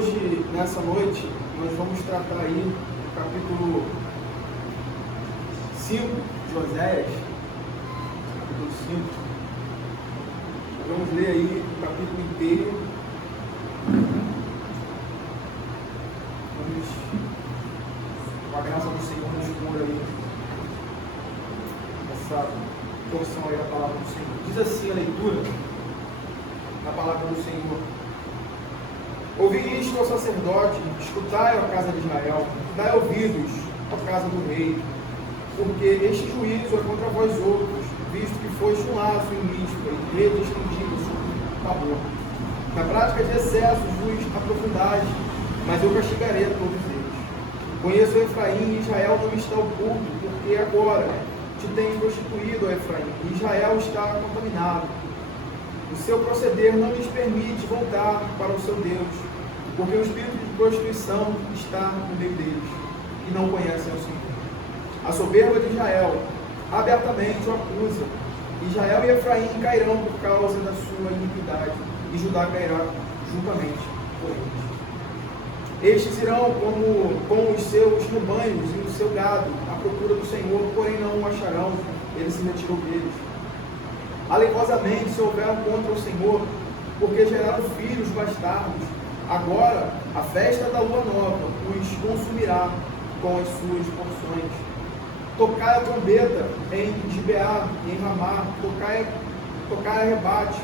hoje, nessa noite, nós vamos tratar aí do capítulo 5 de Oséias, capítulo 5. Vamos ler aí o capítulo inteiro. Vamos, com a graça do Senhor, nos expor aí essa porção aí da palavra do Senhor. Diz assim a leitura da palavra do Senhor: ouvi isto ao sacerdote, escutai, ó casa de Israel, dai ouvidos, ó casa do rei, porque este juízo é contra vós outros, visto que foste um laço em mística e rede estendida sobre o favor. Na prática de excessos vos aprofundais, mas eu castigarei a todos eles. Conheço Efraim e Israel não está oculto, porque agora te tens prostituído, ó Efraim, e Israel está contaminado. O seu proceder não lhes permite voltar para o seu Deus, porque o espírito de prostituição está no meio deles, e não conhecem o Senhor. A soberba de Israel abertamente o acusa. Israel e Efraim cairão por causa da sua iniquidade, e Judá cairá juntamente por eles. Estes irão com os seus rebanhos e o seu gado à procura do Senhor, porém não o acharão, ele se retirou deles. Alevosamente se houveram contra o Senhor, porque geraram filhos bastardos. Agora a festa da lua nova os consumirá com as suas porções. Tocai a trombeta em Gibeá e em Ramá, tocai a rebate,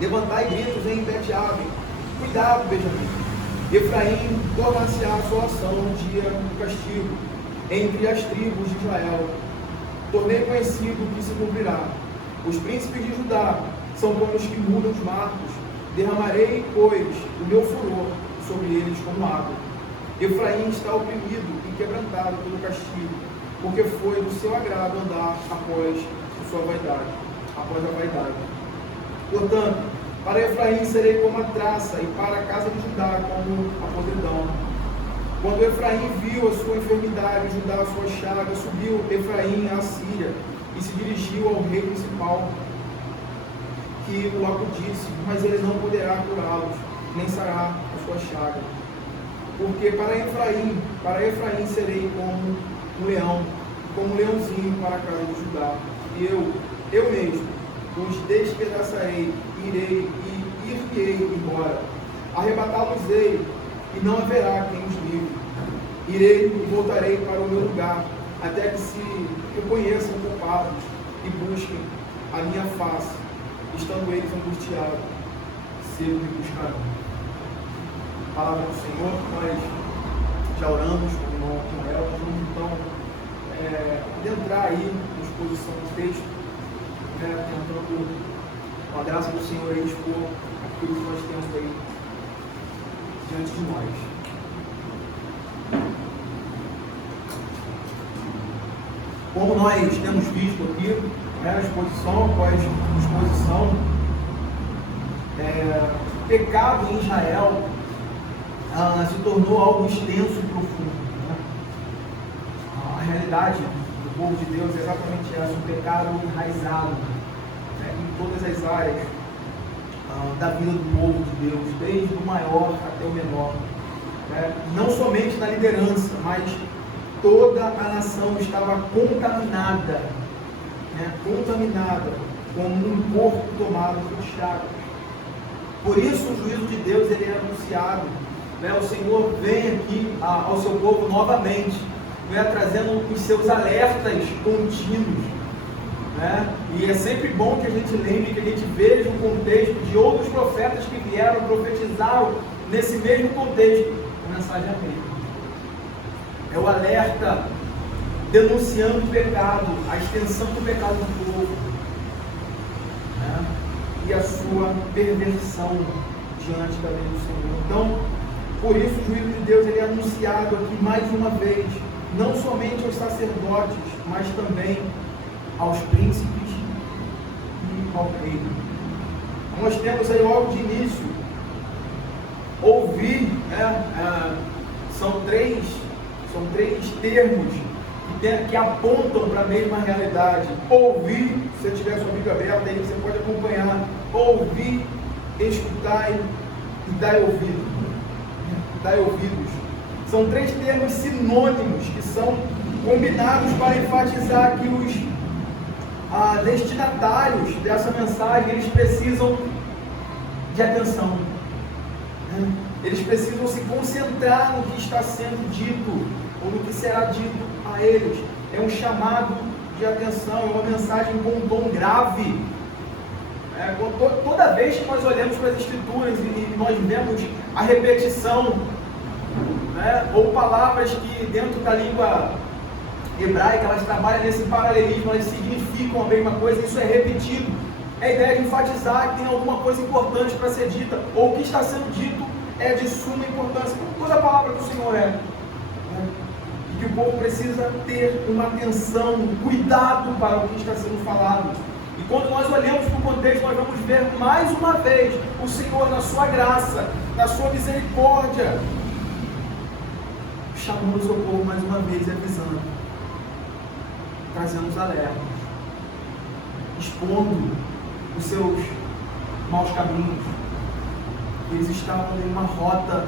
levantai gritos em Bet-Aven. Cuidado, Benjamim. Efraim tornar-se-á assolação no dia do castigo entre as tribos de Israel. Tornei conhecido o que se cumprirá. Os príncipes de Judá são como os que mudam os marcos. Derramarei, pois, o meu furor sobre eles como água. Efraim está oprimido e quebrantado pelo castigo, porque foi do seu agrado andar após a sua vaidade, após a vaidade. Portanto, para Efraim serei como a traça, e para a casa de Judá como a podridão. Quando Efraim viu a sua enfermidade, Judá a sua chaga, subiu Efraim à Síria, e se dirigiu ao rei principal, que o acudisse, mas ele não poderá curá-los, nem sarar a sua chaga. Porque para Efraim serei como um leão, como um leãozinho para a casa de Judá. E eu mesmo, os despedaçarei, irei e ir-me-ei embora. Arrebatá-los-ei, e não haverá quem os livre. Irei e voltarei para o meu lugar, até que se reconheçam culpados e busquem a minha face, estando eles angustiados, se me buscarão. Palavra do Senhor, nós já oramos com o irmão Manuel, vamos então adentrar aí na exposição do texto, tentando, com a graça do Senhor, aí, expor aquilo que nós temos aí diante de nós. Como nós temos visto aqui, exposição após exposição, o pecado em Israel se tornou algo extenso e profundo. A realidade do povo de Deus é exatamente essa, um pecado enraizado em todas as áreas da vida do povo de Deus, desde o maior até o menor. Não somente na liderança, mas toda a nação estava contaminada, como um corpo tomado por chagas. Por isso o juízo de Deus ele é anunciado. O Senhor vem aqui ao seu povo novamente, trazendo os seus alertas contínuos. E é sempre bom que a gente lembre, que a gente veja o contexto de outros profetas que vieram, profetizaram nesse mesmo contexto. A mensagem é a mesma. É o alerta denunciando o pecado, a extensão do pecado do povo, e a sua perversão diante da lei do Senhor. Então, por isso o juízo de Deus ele é anunciado aqui mais uma vez, não somente aos sacerdotes, mas também aos príncipes e ao rei. Nós temos aí logo de início, ouvir, são três termos que apontam para a mesma realidade. Ouvir, se você tiver sua Bíblia aberta aí, você pode acompanhar. Ouvir, escutai e dai ouvido. dai ouvidos. São 3 termos sinônimos que são combinados para enfatizar que os destinatários dessa mensagem, eles precisam de atenção. Eles precisam se concentrar no que está sendo dito, ou no que será dito a eles. É um chamado de atenção, é uma mensagem com um tom grave. Toda vez que nós olhamos para as Escrituras e nós vemos a repetição, ou palavras que dentro da língua hebraica, elas trabalham nesse paralelismo, elas significam a mesma coisa, isso é repetido. É a ideia de enfatizar que tem alguma coisa importante para ser dita, ou o que está sendo dito é de suma importância. Toda a palavra do Senhor e que o povo precisa ter uma atenção, um cuidado para o que está sendo falado. E quando nós olhamos para o contexto, nós vamos ver mais uma vez o Senhor, na sua graça, na sua misericórdia, chamando o seu povo mais uma vez e avisando, trazendo os alertas, expondo os seus maus caminhos. Eles estavam em uma rota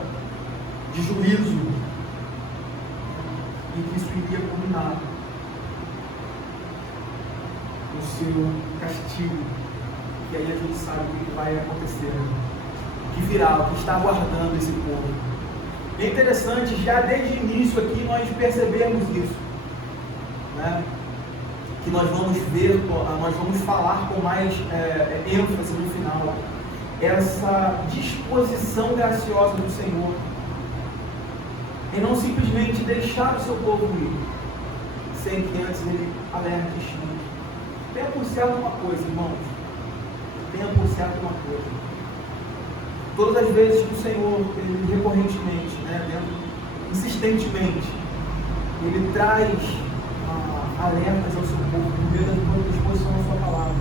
de juízo, e que isso iria culminar no seu castigo. E aí a gente sabe o que vai acontecer, o que virá, o que está aguardando esse povo. É interessante, já desde o início aqui, nós percebemos isso, que nós vamos ver, nós vamos falar com mais ênfase no final, essa disposição graciosa do Senhor em não simplesmente deixar o seu povo ir, sem que antes ele alerte e xingue. Tenha por certo uma coisa, irmãos, tenha por certo uma coisa: todas as vezes que o Senhor, ele recorrentemente, insistentemente, ele traz alertas ao seu povo, por meio da disposição da sua palavra,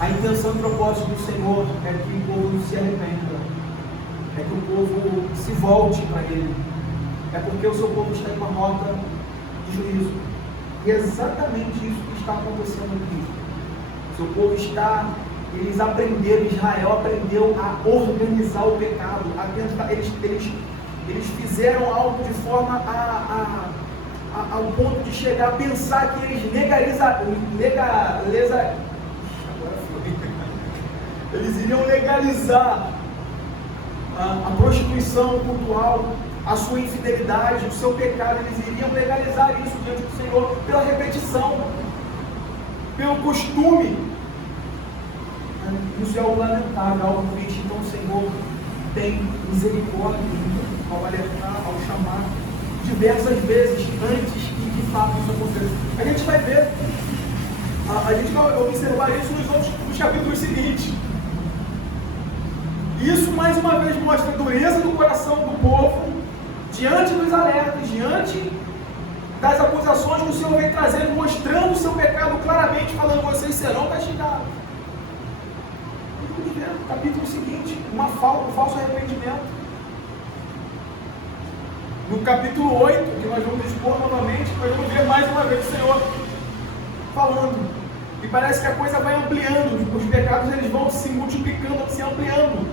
a intenção e o propósito do Senhor é que o povo se arrependa, é que o povo se volte para Ele, é porque o seu povo está em uma rota de juízo. E é exatamente isso que está acontecendo aqui. O seu povo eles aprenderam, Israel aprendeu a organizar o pecado, eles fizeram algo de forma ao ponto de chegar a pensar que eles eles iriam legalizar a prostituição cultural, a sua infidelidade, o seu pecado. Eles iriam legalizar isso diante do Senhor pela repetição, pelo costume. Isso é algo lamentável, algo triste. Então o Senhor tem misericórdia ao alertar, ao chamar diversas vezes antes que de fato isso aconteça. A gente vai ver, a gente vai observar isso nos capítulos seguintes. Isso mais uma vez mostra a dureza do coração do povo diante dos alertas, diante das acusações que o Senhor vem trazendo, mostrando o seu pecado claramente, falando: vocês serão castigados. Vamos ver no capítulo seguinte, um falso arrependimento. No capítulo 8, que nós vamos expor novamente, nós vamos ver mais uma vez o Senhor falando. E parece que a coisa vai ampliando, os pecados eles vão se multiplicando, se ampliando.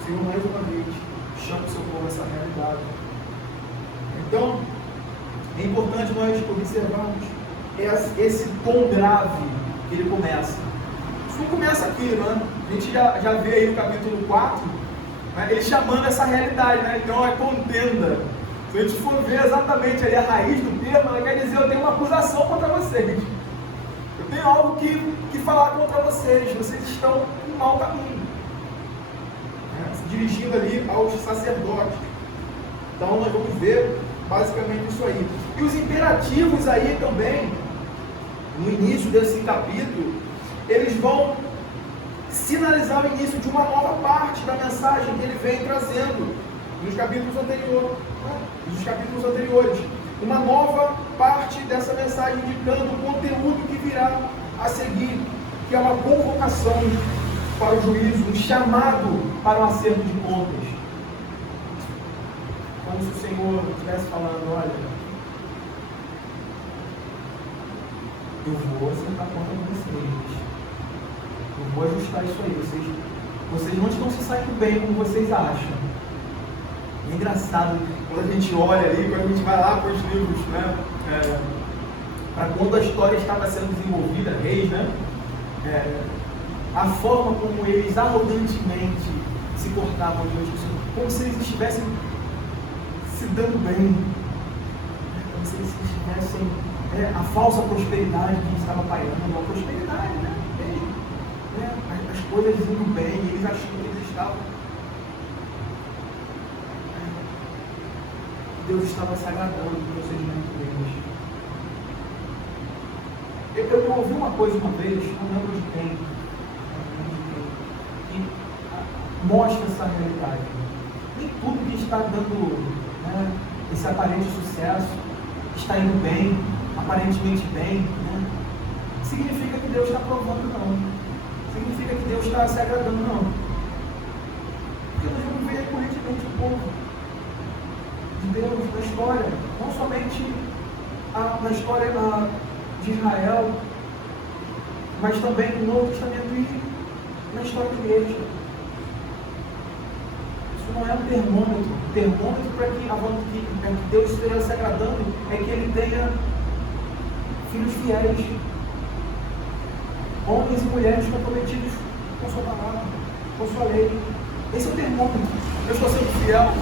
O Senhor mais uma vez chama o seu povo a essa realidade. Então, é importante nós observarmos esse tom grave que ele começa. Isso não começa aqui, A gente já vê aí no capítulo 4, ele chamando essa realidade, Então é contenda. Se a gente for ver exatamente ali a raiz do termo, ela quer dizer: eu tenho uma acusação contra vocês. Eu tenho algo que falar contra vocês. Vocês estão em mau caminho. Se dirigindo ali aos sacerdotes. Então nós vamos ver basicamente isso aí. E os imperativos aí também, no início desse capítulo, eles vão sinalizar o início de uma nova parte da mensagem que ele vem trazendo nos capítulos anteriores. Uma nova parte dessa mensagem indicando o conteúdo que virá a seguir, que é uma convocação para o juízo, um chamado para o acerto de contas. Como se o Senhor estivesse falando: olha, eu vou acertar conta com vocês, eu vou ajustar isso aí, vocês não estão se saindo bem como vocês acham, É engraçado quando a gente olha ali, quando a gente vai lá para os livros, né? Para quando a história estava sendo desenvolvida, Reis, né? A forma como eles arrogantemente se portavam diante do Senhor, como se eles estivessem se dando bem, como se eles estivessem a falsa prosperidade que estava pairando, a prosperidade, né? Mesmo, né? As coisas indo bem, eles acham que eles estavam. Deus estava se agradando do procedimento deles. Eu ouvi uma coisa uma vez, não lembro de quem, que mostra essa realidade. Nem tudo que está dando, né, esse aparente sucesso, está indo bem, aparentemente bem, né, significa que Deus está provando, não. Significa que Deus está se agradando, não. Porque nós vamos ver recorrentemente o povo de Deus na história, não somente na história de Israel, mas também no Novo Testamento e na história da igreja. Isso não é um termômetro. O termômetro para que Deus esteja se agradando é que Ele tenha filhos fiéis, homens e mulheres comprometidos com sua palavra, com sua lei. Esse é o termômetro. Eu estou sendo fiel.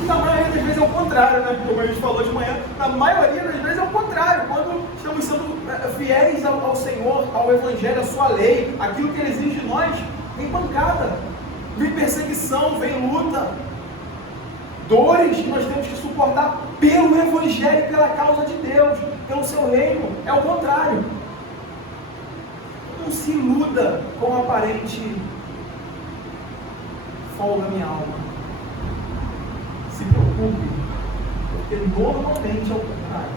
E na maioria das vezes é o contrário, né? Como a gente falou de manhã, na maioria das vezes é o contrário. Quando estamos sendo fiéis ao Senhor, ao Evangelho, à sua lei, aquilo que Ele exige de nós, vem pancada, vem perseguição, vem luta, dores que nós temos que suportar pelo Evangelho e pela causa de Deus, pelo seu reino. É o contrário. Não se iluda com a aparente folga minha alma. Se preocupe, porque normalmente é o contrário.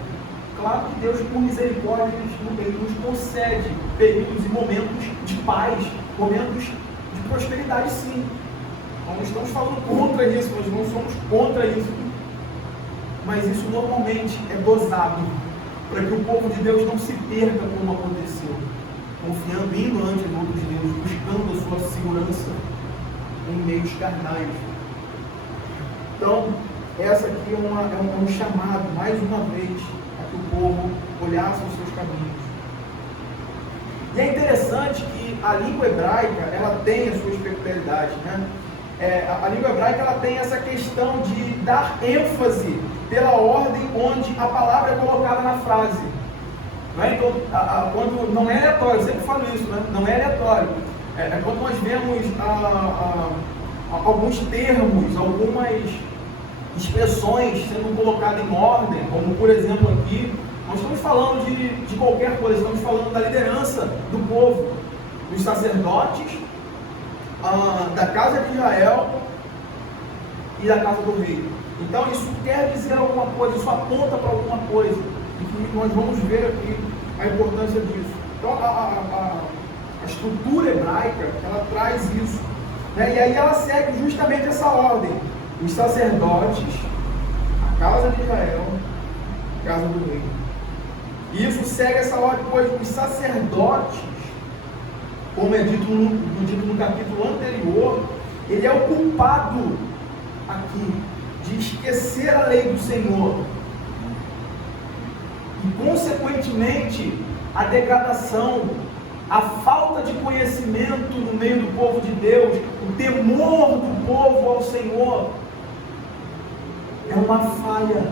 Claro que Deus, por misericórdia, Ele nos concede períodos e momentos de paz, momentos de prosperidade, sim. Nós não estamos falando contra isso, nós não somos contra isso. Mas isso normalmente é dosado, para que o povo de Deus não se perca como aconteceu, confiando, indo ante outros deuses, buscando a sua segurança em meios carnais. Então, essa aqui é um chamado, mais uma vez, a que o povo olhasse os seus caminhos. E é interessante que a língua hebraica, ela tem as suas peculiaridades, né? A língua hebraica, ela tem essa questão de dar ênfase pela ordem onde a palavra é colocada na frase. Né? Então, quando não é aleatório, eu sempre falo isso, né? Não é aleatório. Quando nós vemos alguns termos, algumas expressões sendo colocadas em ordem, como por exemplo aqui, nós estamos falando de qualquer coisa, estamos falando da liderança do povo, dos sacerdotes, da casa de Israel e da casa do rei. Então isso quer dizer alguma coisa, isso aponta para alguma coisa, e nós vamos ver aqui a importância disso. Então a estrutura hebraica, ela traz isso, né? E aí ela segue justamente essa ordem: os sacerdotes, a casa de Israel, a casa do rei. E isso segue essa ordem, pois os sacerdotes, como é dito no capítulo anterior, ele é o culpado aqui de esquecer a lei do Senhor e consequentemente a degradação, a falta de conhecimento no meio do povo de Deus, o temor do povo ao Senhor é uma falha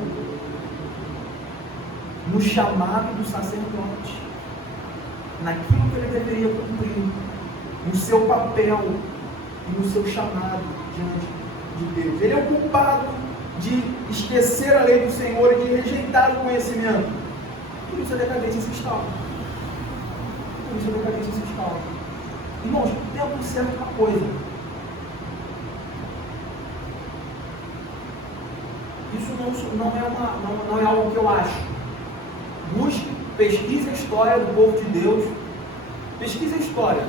no chamado do sacerdote, naquilo que ele deveria cumprir, no seu papel e no seu chamado diante de Deus. Ele é o culpado de esquecer a lei do Senhor e de rejeitar o conhecimento. Por isso a decadência se instala. Por isso a decadência se instala. Irmãos, temos que ser uma coisa. Isso não é algo que eu acho. Busque, pesquise a história do povo de Deus. Pesquise a história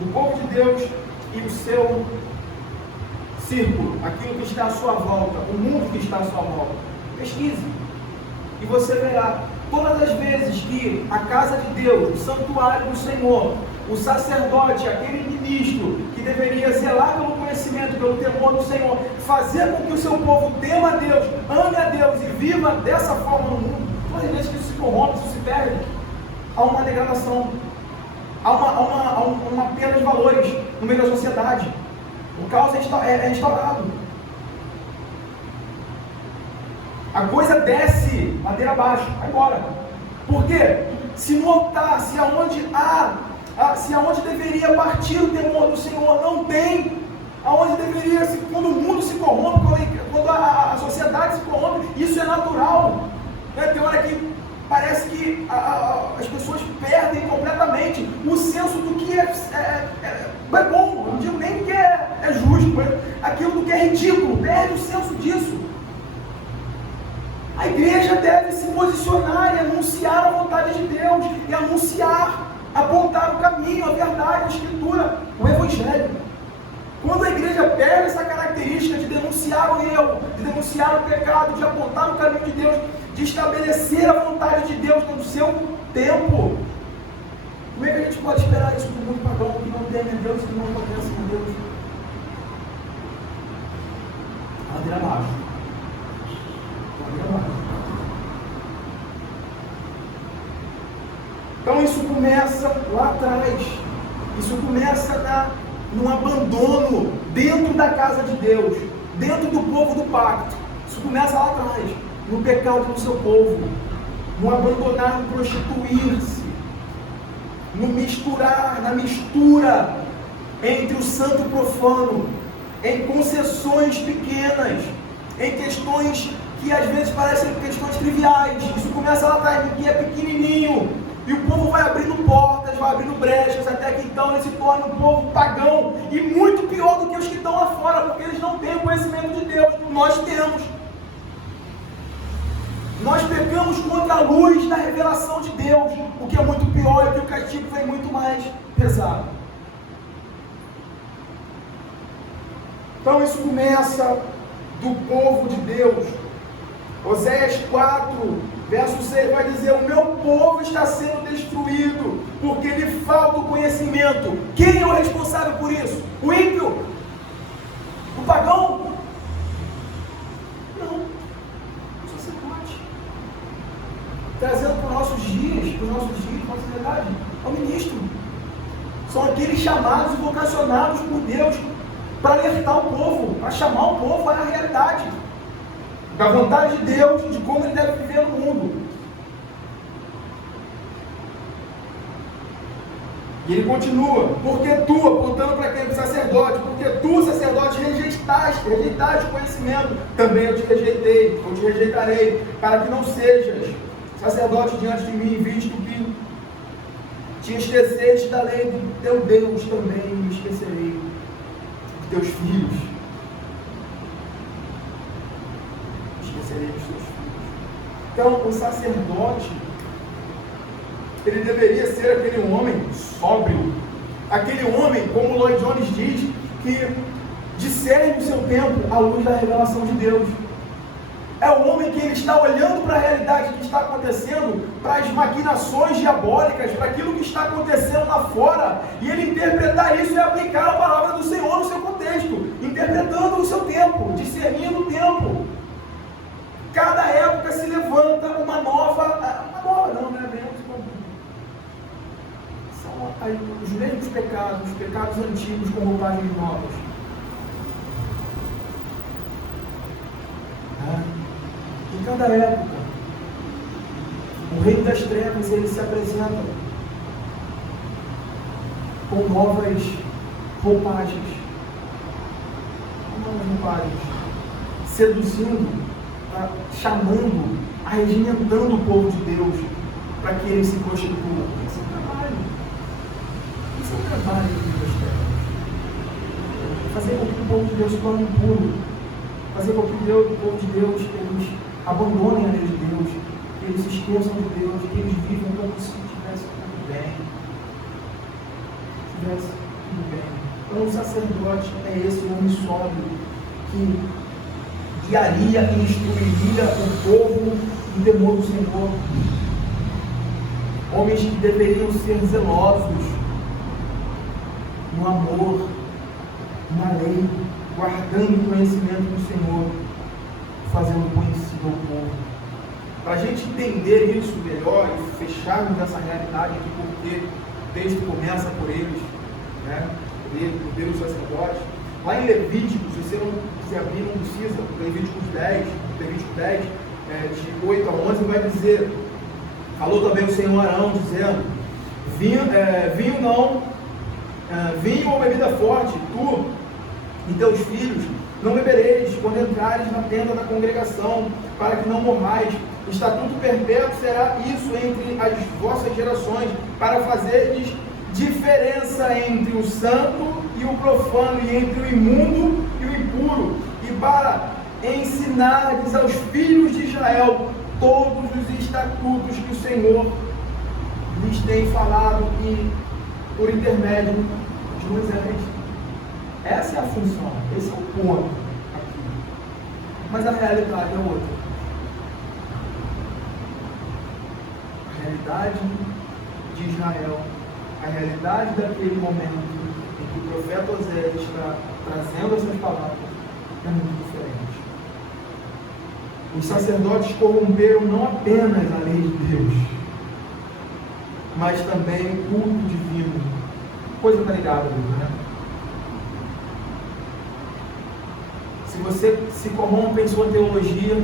do povo de Deus e o seu círculo, aquilo que está à sua volta, o mundo que está à sua volta. Pesquise. E você verá, todas as vezes que a casa de Deus, o santuário do Senhor, o sacerdote, aquele ministro que deveria zelar pelo conhecimento, pelo temor temor do Senhor, fazer com que o seu povo tema a Deus, ame a Deus e viva dessa forma no mundo, todas as vezes que isso se corrompe, isso se perde, há uma degradação, há uma perda de valores no meio da sociedade. O caos é instaurado. A coisa desce ladeira abaixo, vai embora. Por quê? Se no altar, se aonde deveria partir o temor do Senhor não tem, aonde deveria, quando o mundo se corrompe, quando a sociedade se corrompe, isso é natural. Tem hora que parece que as pessoas perdem completamente o senso do que é bom, eu não digo nem que é justo, mas aquilo do que é ridículo, perde o senso disso. A igreja deve se posicionar e anunciar a vontade de Deus, e anunciar, apontar o caminho, a verdade, a Escritura, o Evangelho. Quando a igreja perde essa característica de denunciar o erro, de denunciar o pecado, de apontar o caminho de Deus, de estabelecer a vontade de Deus no seu tempo, como é que a gente pode esperar isso do mundo pagão que não teme a Deus, que não obedece a Deus? Ladeira abaixo. Então isso começa lá atrás, isso começa num abandono dentro da casa de Deus, dentro do povo do pacto. Isso começa lá atrás, no pecado do seu povo, no abandonar, no prostituir-se, no misturar, na mistura entre o santo e o profano, em concessões pequenas, em questões que às vezes parecem questões triviais. Isso começa lá atrás, que é pequenininho, e o povo vai abrindo portas, vai abrindo brechas, até que então ele se torna um povo pagão, e muito pior do que os que estão lá fora, porque eles não têm o conhecimento de Deus. Nós temos. Nós pecamos contra a luz da revelação de Deus, o que é muito pior, e que o castigo vem muito mais pesado. Então isso começa do povo de Deus. Oséias 4, verso 6 vai dizer: o meu povo está sendo destruído, porque lhe falta o conhecimento. Quem é o responsável por isso? O ímpio? O pagão? Não. O sacerdote. Trazendo para os nossos dias, para a nossa sociedade, é o ministro. São aqueles chamados e vocacionados por Deus para alertar o povo, para chamar o povo à realidade da vontade de Deus, de como ele deve viver no mundo. E ele continua: porque tu, apontando para quem? Para o sacerdote, porque tu, sacerdote, rejeitaste o conhecimento, também eu te rejeitei, eu te rejeitarei, para que não sejas sacerdote diante de mim, visto que te esqueceste da lei do teu Deus, também me esquecerei de teus filhos. Esquecerei dos teus filhos. Então, o sacerdote, ele deveria ser aquele homem sóbrio, aquele homem, como Lloyd Jones diz, que discerne o seu tempo à luz da revelação de Deus. É o homem que ele está olhando para a realidade que está acontecendo, para as maquinações diabólicas, para aquilo que está acontecendo lá fora, e ele interpretar isso e aplicar a palavra do Senhor no seu contexto, interpretando o seu tempo, discernindo o tempo. Cada época se levanta uma nova não, né? São os mesmos pecados, os pecados antigos com roupagens novas. Em cada época, o reino das trevas, ele se apresenta com novas roupagens, seduzindo, chamando, arregimentando o povo de Deus para que ele se constitua. Esse é o trabalho. Esse é o trabalho do reino das trevas. Fazer com que o povo de Deus se torne impuro. Fazer com que o povo de Deus, eles abandonem a lei de Deus, que eles se esqueçam de Deus, que eles vivam como se estivesse tudo bem. Estivesse tudo bem. Então o sacerdote é esse homem sóbrio que guiaria e instruiria o povo no temor do Senhor. Homens que deveriam ser zelosos no amor, na lei, guardando o conhecimento do Senhor, fazendo conhecido ao povo. Para a gente entender isso melhor e fecharmos essa realidade aqui, porque o texto começa por eles, né? Por Deus sacerdotes. Lá em Levíticos, se você não quiser abrir, não precisa, Levíticos 10, de 8 a 11, vai dizer, falou também o Senhor Arão, dizendo, vinho ou bebida forte, tu e teus filhos não bebereis quando entrares na tenda da congregação, para que não morrais. Estatuto perpétuo será isso entre as vossas gerações, para fazeres diferença entre o santo e o profano, e entre o imundo e o impuro, e para ensinardes aos filhos de Israel todos os estatutos que o Senhor lhes tem falado por intermédio de Moisés. Essa é a função, esse é o ponto aqui. Mas a realidade é outra. A realidade de Israel, a realidade daquele momento em que o profeta Osés está trazendo essas palavras, é muito diferente. Os sacerdotes corromperam não apenas a lei de Deus, mas também o culto divino. Coisa está ligada, né? Se você se corrompe em sua teologia,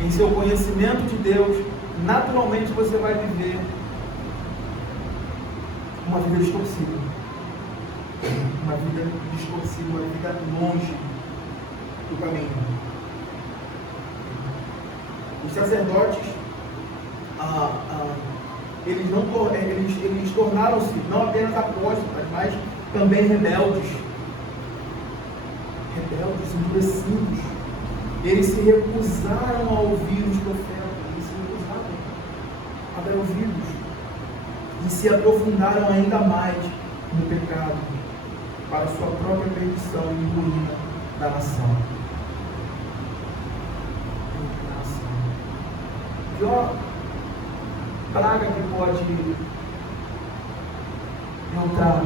em seu conhecimento de Deus, naturalmente você vai viver uma vida distorcida. Uma vida distorcida, uma vida longe do caminho. Os sacerdotes, eles tornaram-se não apenas apóstolos, mas também rebeldes, endurecidos. Eles se recusaram a ouvir os profetas, eles se recusaram a dar ouvidos e se aprofundaram ainda mais no pecado, para sua própria perdição e ruína da nação. A pior praga que pode entrar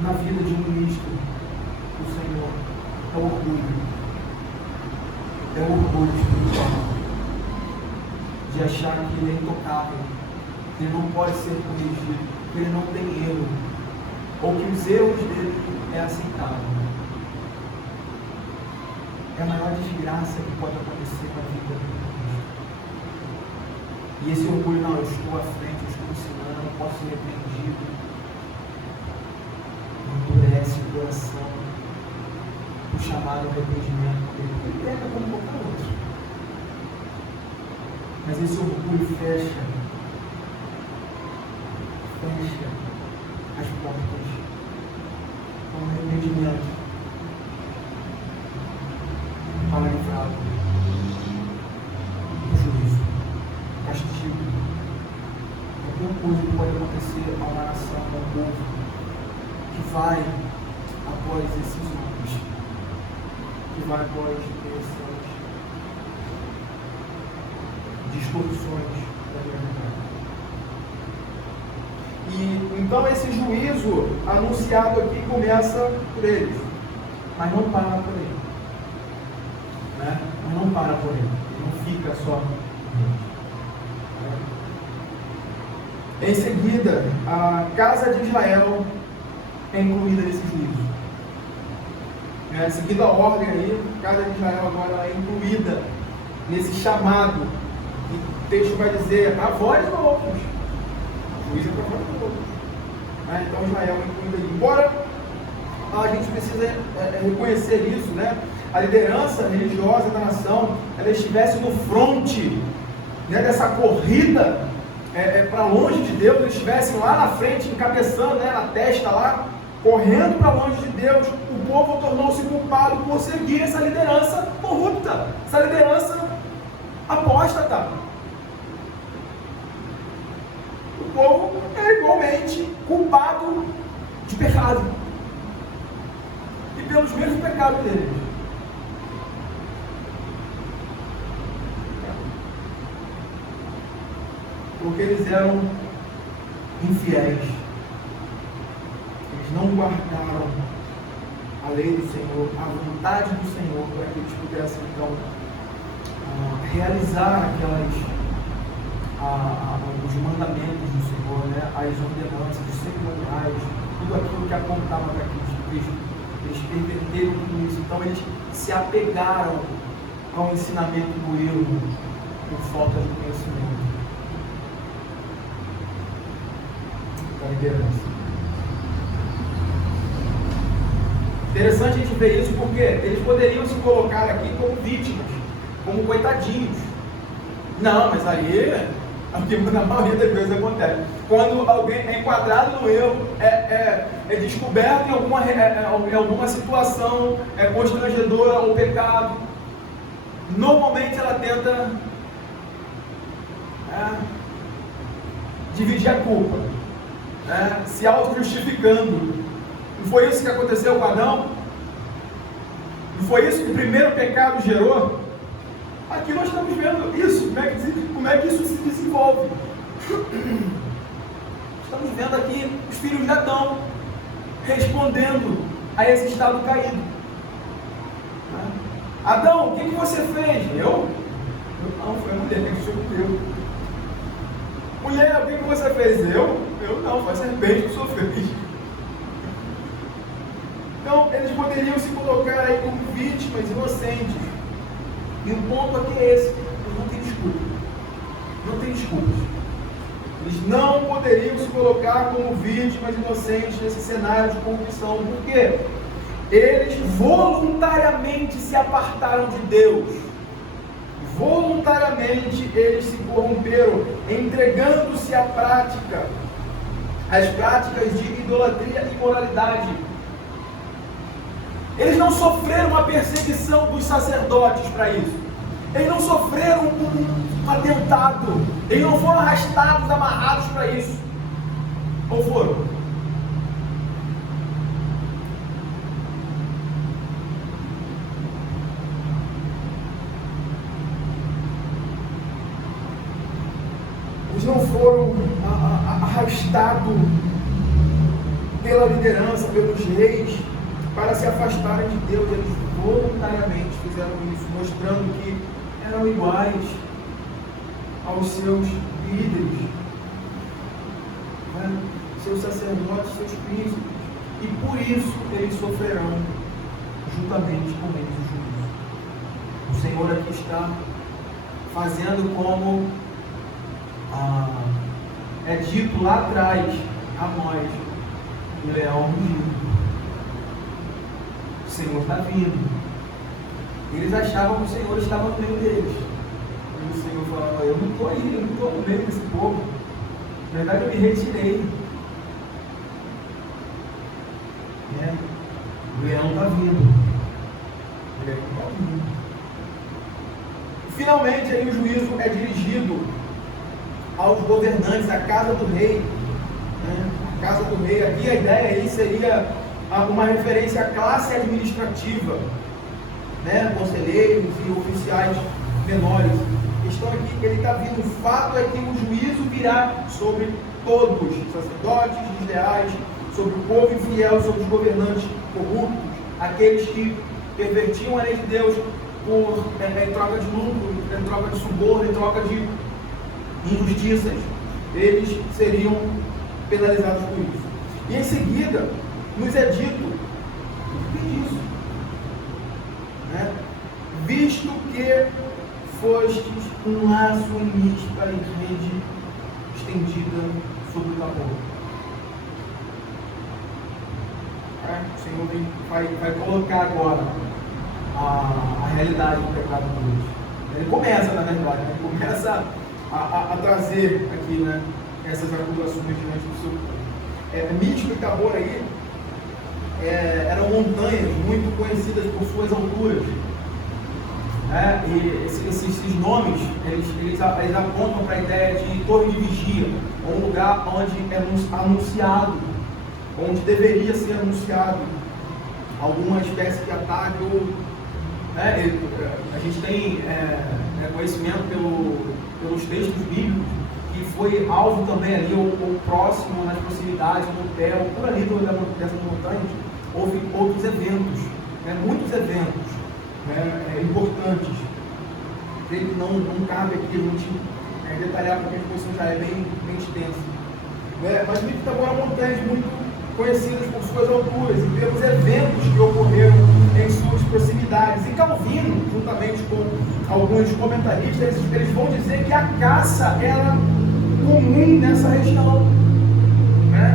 na vida de um ministro do Senhor é o orgulho. É o orgulho espiritual. De achar que ele é intocável, que ele não pode ser corrigido, que ele não tem erro, ou que os erros dele é aceitável. É a maior desgraça que pode acontecer na vida do ministro. E esse orgulho, não, eu estou à frente, eu estou ensinando, eu não posso ser repreendido. Endurece o coração, o chamado arrependimento dele. Ele pega como qualquer outro. Mas esse orgulho fecha as portas com o arrependimento para livrá-lo do juízo, castigo. Alguma coisa que pode acontecer a uma nação, a um povo que vai após esses homens, que vai após essas distorções da realidade. E então esse juízo anunciado aqui começa por eles, mas não para por ele, né? Mas não para por ele, não fica só em seguida, a casa de Israel é incluída nesse juízo. Seguindo a ordem aí, a casa de Israel agora é incluída nesse chamado. E o texto vai dizer, a vós ou outros. O juízo é para vós ou outros. Então Israel é incluída ali. Embora a gente precisa reconhecer isso, né? A liderança religiosa da nação, ela estivesse no fronte, né, dessa corrida para longe de Deus, eles estivessem lá na frente, encabeçando, né, na testa lá, correndo para longe de Deus, o povo tornou-se culpado por seguir essa liderança corrupta, essa liderança apóstata. O povo é igualmente culpado de pecado, e pelos mesmos pecados deles. Porque eles eram infiéis, eles não guardaram lei do Senhor, a vontade do Senhor, para que eles pudessem então realizar os mandamentos do Senhor, né? As ordenanças, os cerimoniais, tudo aquilo que apontava para Cristo. Eles perverteram tudo isso, então eles se apegaram ao ensinamento do erro por falta de conhecimento da liderança. Interessante a gente ver isso porque eles poderiam se colocar aqui como vítimas, como coitadinhos. Não, mas aí o que na maioria das vezes acontece. Quando alguém é enquadrado no erro, é descoberto em alguma situação constrangedora ou pecado, normalmente ela tenta dividir a culpa, se auto-justificando. Não foi isso que aconteceu com Adão? Não foi isso que o primeiro pecado gerou? Aqui nós estamos vendo isso, como é que isso se desenvolve. Estamos vendo aqui os filhos de Adão respondendo a esse estado caído. Adão, o que você fez? Eu? Não, foi a mulher que sofreu. Mulher, o que você fez? Eu não, foi a serpente que sofreu. Então, eles poderiam se colocar aí como vítimas inocentes. E o ponto aqui é esse: eles não têm desculpa. Não tem desculpas. Eles não poderiam se colocar como vítimas inocentes nesse cenário de corrupção. Por quê? Eles voluntariamente se apartaram de Deus. Voluntariamente eles se corromperam, entregando-se às práticas de idolatria e imoralidade. Eles não sofreram a perseguição dos sacerdotes para isso. Eles não sofreram um atentado. Eles não foram arrastados, amarrados para isso. Ou foram? Eles não foram arrastados pela liderança, pelos reis, para se afastarem de Deus. Eles voluntariamente fizeram isso, mostrando que eram iguais aos seus líderes, seus sacerdotes, seus príncipes, e por isso eles sofrerão juntamente com eles o juízo. O Senhor aqui está fazendo como é dito lá atrás a nós: o leão rugiu. O Senhor está vindo. Eles achavam que o Senhor estava no meio deles. E o Senhor falava: eu não estou aí, eu não estou no meio desse povo. Na verdade, eu me retirei. O leão está vindo. O leão está vindo. Finalmente, aí o juízo é dirigido aos governantes, à casa do rei. A casa do rei, aqui a ideia aí seria uma referência à classe administrativa, conselheiros e oficiais menores. A questão aqui que ele está vindo, o fato é que o juízo virá sobre todos, sacerdotes desleais, sobre o povo infiel, sobre os governantes corruptos, aqueles que pervertiam a lei de Deus em troca de lucro, em troca de suborno, em troca de injustiças. Eles seriam penalizados por isso. E em seguida nos é dito o que diz, visto que fostes um laço em mística e rede estendida sobre o Tabor. O Senhor vai colocar agora a realidade do pecado de Deus. Ele começa, na verdade, ele começa a trazer aqui, essas acusações diante do seu povo. Mítico e Tabor aí eram montanhas muito conhecidas por suas alturas. E esses nomes eles apontam para a ideia de torre de vigia, um lugar onde é anunciado, onde deveria ser anunciado alguma espécie de ataque. A gente tem conhecimento pelos textos bíblicos que foi alvo também ali, ou próximo, nas proximidades, no pé, ou por ali dessas montanhas, houve outros eventos, muitos eventos importantes. Creio que não cabe aqui a gente detalhar, porque a exposição já é bem extensa. Mas o Pico de Tabor é uma montanha muito conhecidas por suas alturas e pelos eventos que ocorreram em suas proximidades. E Calvino, juntamente com alguns comentaristas, eles vão dizer que a caça era comum nessa região.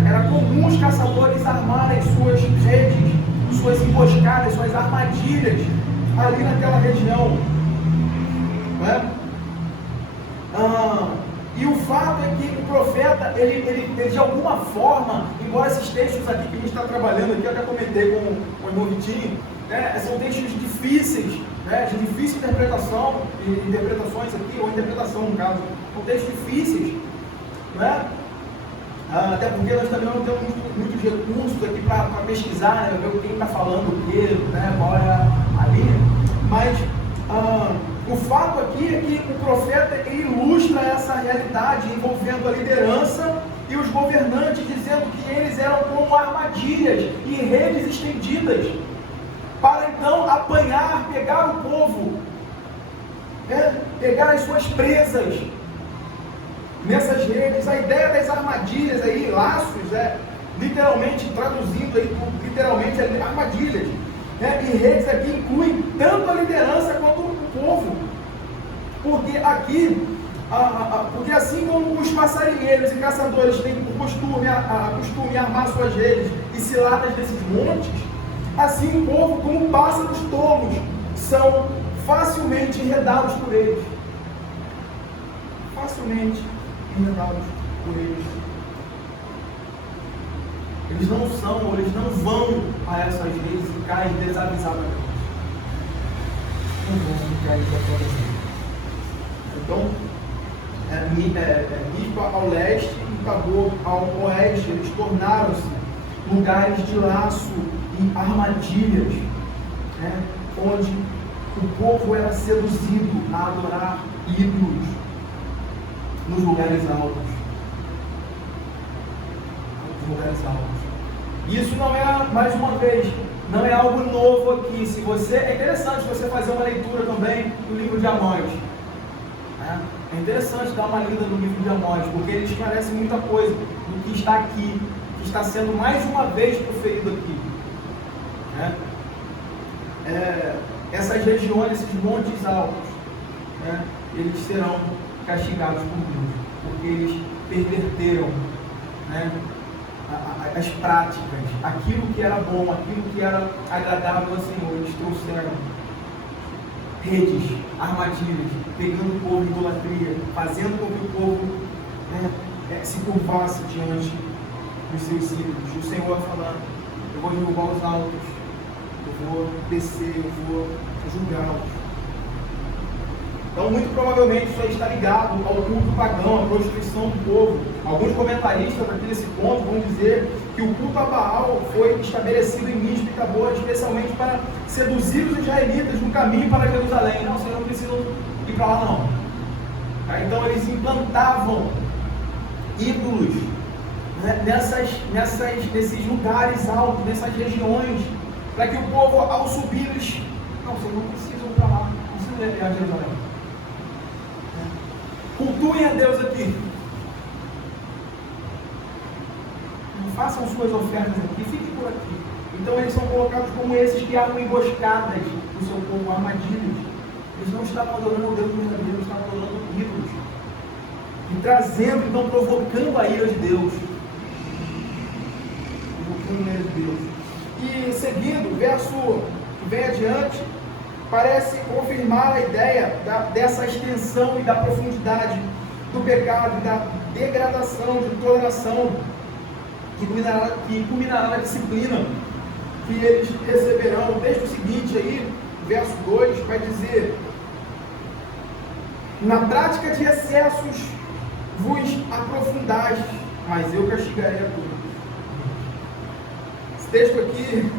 Era comum os caçadores armarem suas redes, suas emboscadas, suas armadilhas ali naquela região. E o fato é que o profeta, ele de alguma forma, embora esses textos aqui que a gente está trabalhando aqui, eu até comentei com o irmão Vitinho, são textos difíceis, de difícil interpretação, interpretações aqui, ou interpretação no caso, são textos difíceis, até porque nós também não temos muitos recursos aqui para pesquisar, ver quem está falando o quê, qual é a linha, mas o fato aqui é que o profeta ilustra essa realidade envolvendo a liderança e os governantes, dizendo que eles eram como armadilhas e redes estendidas para então apanhar, pegar o povo, pegar as suas presas nessas redes. A ideia das armadilhas aí, laços, literalmente traduzindo aí, literalmente armadilhas. E redes aqui incluem tanto a liderança quanto o povo, porque aqui, porque assim como os passarinheiros e caçadores têm o costume armar suas redes e ciladas desses montes, assim o povo, como pássaros tolos, são facilmente enredados por eles. Facilmente enredados por eles. Eles não são, eles não vão a essas redes e caem desavisadamente. Não vão cair desavisadamente. Então, Mispa ao leste e Tabor ao oeste, eles tornaram-se lugares de laço e armadilhas, onde o povo era seduzido a adorar ídolos nos lugares altos. Isso não é, mais uma vez, não é algo novo aqui. É interessante você fazer uma leitura também do livro de Amós. É interessante dar uma lida no livro de Amós, porque ele esclarece muita coisa do que está aqui, que está sendo mais uma vez proferido aqui. Essas regiões, esses montes altos, eles serão castigados por Deus, porque eles perverteram as práticas, aquilo que era bom, aquilo que era agradável ao Senhor. Eles trouxeram redes, armadilhas, pegando o povo em idolatria, fazendo com que o povo se curvasse diante dos seus ídolos. O Senhor falando: eu vou derrubar os altos, eu vou descer, eu vou julgá-los. Então, muito provavelmente, isso aí está ligado ao culto pagão, à prostituição do povo. Alguns comentaristas aqui nesse ponto vão dizer que o culto a Baal foi estabelecido em Mispa e Tabor, especialmente para seduzir os israelitas no caminho para Jerusalém. Não, vocês não precisam ir para lá, não. Então, eles implantavam ídolos nesses lugares altos, nessas regiões, para que o povo, ao subir, eles... Não, vocês não precisam ir para lá, não precisam ir a Jerusalém. Cultuem a Deus aqui. Façam suas ofertas aqui, fiquem por aqui. Então eles são colocados como esses que armam emboscadas no seu povo, armadilhas. Eles não estavam adorando o Deus verdadeiro, eles estavam adorando ídolos. E trazendo, então, provocando a ira de Deus. Provocando a ira de Deus. E seguindo, o verso que vem adiante, parece confirmar a ideia dessa extensão e da profundidade do pecado, da degradação, de toleração, que culminará na disciplina que eles receberão. O texto seguinte aí, verso 2, vai dizer: na prática de excessos vos aprofundais, mas eu castigarei a todos. Esse texto aqui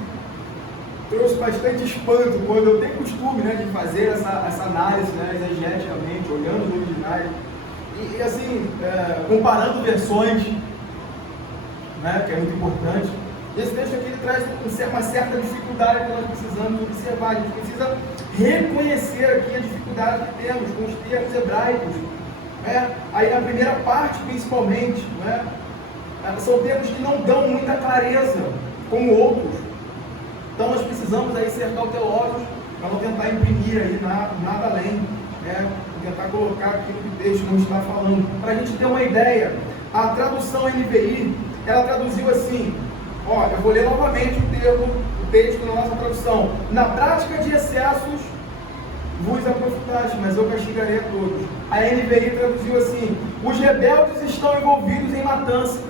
trouxe bastante espanto quando eu tenho costume de fazer essa análise exegeticamente, olhando os originais e assim, comparando versões, que é muito importante. Esse texto aqui ele traz uma certa dificuldade que nós precisamos observar. A gente precisa reconhecer aqui a dificuldade que temos com os termos hebraicos. Aí na primeira parte, principalmente, são termos que não dão muita clareza, como outros. Então nós precisamos aí ser cautelosos para não tentar imprimir aí nada além, tentar colocar aquilo que o texto não está falando. Para a gente ter uma ideia, a tradução NVI, ela traduziu assim, eu vou ler novamente o texto na nossa tradução. Na prática de excessos, vos aprofundaste, mas eu castigarei a todos. A NVI traduziu assim, os rebeldes estão envolvidos em matança.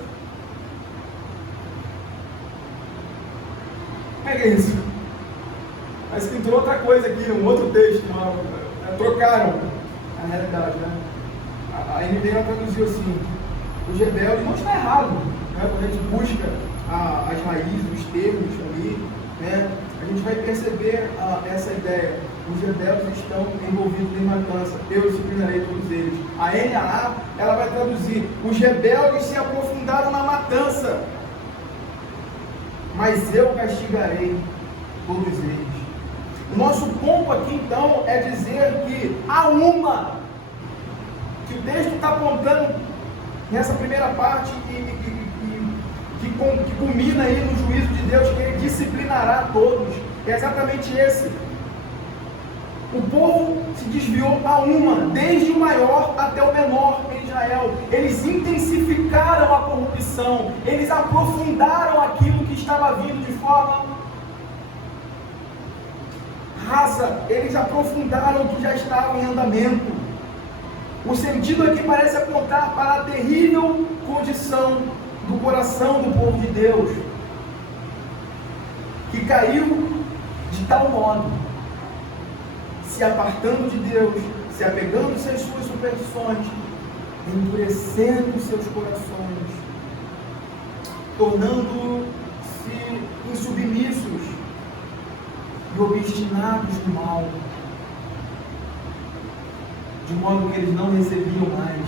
Pega isso. Mas que entrou outra coisa aqui, um outro texto, trocaram a realidade, A NVI traduziu assim, os rebeldes, não está errado, quando a gente busca as raízes, os termos ali, a gente vai perceber essa ideia. Os rebeldes estão envolvidos em matança, eu disciplinarei todos eles. A NAA, ela vai traduzir, os rebeldes se aprofundaram na matança, mas eu castigarei todos eles. O nosso ponto aqui então é dizer que há que o texto está apontando nessa primeira parte que culmina aí no juízo de Deus, que ele disciplinará a todos. É exatamente esse. O povo se desviou desde o maior até o menor em Israel. Eles intensificaram a corrupção, eles aprofundaram aquilo que estava vindo de forma rasa, eles aprofundaram o que já estava em andamento. O sentido aqui parece apontar para a terrível condição do coração do povo de Deus, que caiu de tal modo, se apartando de Deus, se apegando-se às suas superstições, endurecendo seus corações, tornando-se insubmissos e obstinados no mal, de modo que eles não recebiam mais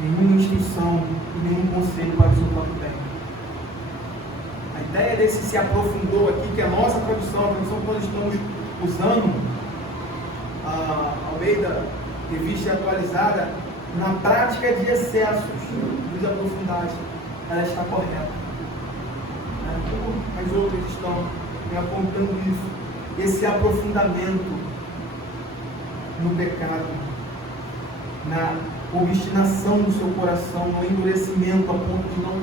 nenhuma instrução e nenhum conselho para o seu próprio bem. A ideia desse se aprofundou aqui, que a nossa tradução, a tradução que nós estamos usando, a Almeida Revista Atualizada, na prática de excessos dos aprofundados, ela está correta. As outras estão apontando isso, esse aprofundamento no pecado, na obstinação do seu coração, no endurecimento a ponto de não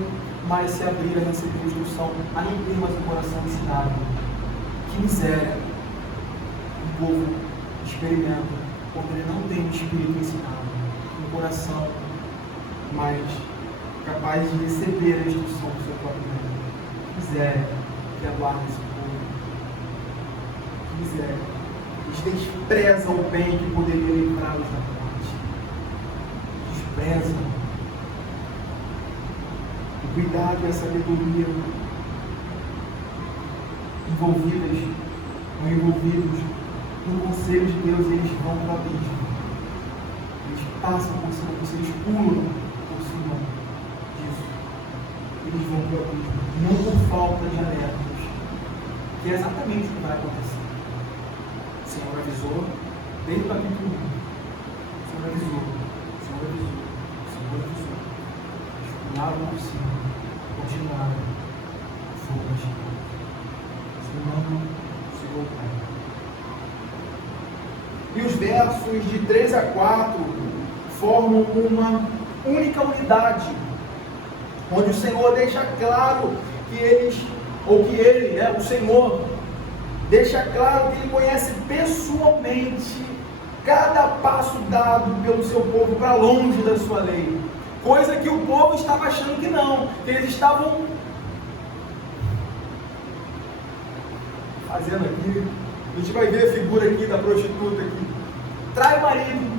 mais se abrir a receber instrução, a não ter mais o coração ensinado. Que miséria o povo experimenta quando ele não tem o espírito ensinado, um coração mais capaz de receber a instrução do seu próprio Deus. Que miséria que aguarda esse povo. Que miséria. Eles desprezam o bem que poderia livrá-los da morte. Desprezam o cuidado e a sabedoria envolvidos no conselho de Deus, eles vão para o abismo. Eles passam por cima disso, eles pulam por cima disso. Eles vão para o abismo, não por falta de alertas, que é exatamente o que vai acontecer. O Senhor avisou, desde o capítulo 1. O Senhor avisou. Eles pularam por cima, continuaram. Fogo de Senão se voltaram. E os versos de 3 a 4 formam uma única unidade, onde o Senhor deixa claro que ele, o Senhor, deixa claro que Ele conhece pessoalmente cada passo dado pelo seu povo para longe da sua lei, coisa que o povo estava achando que não, que eles estavam fazendo aqui. A gente vai ver a figura aqui da prostituta aqui, trai o marido,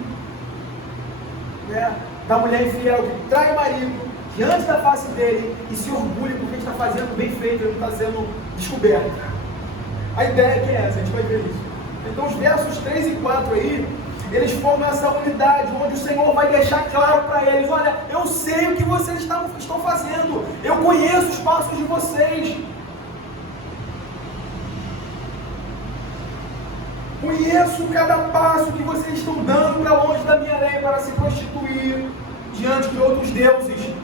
da mulher infiel que trai o marido diante da face dele e se orgulha porque está fazendo bem feito, ele não está sendo descoberto. A ideia é que é essa, a gente vai ver isso. Então os versos 3 e 4 aí, eles formam essa unidade, onde o Senhor vai deixar claro para eles: olha, eu sei o que vocês estão fazendo, eu conheço os passos de vocês, conheço cada passo que vocês estão dando para longe da minha lei, para se prostituir diante de outros deuses.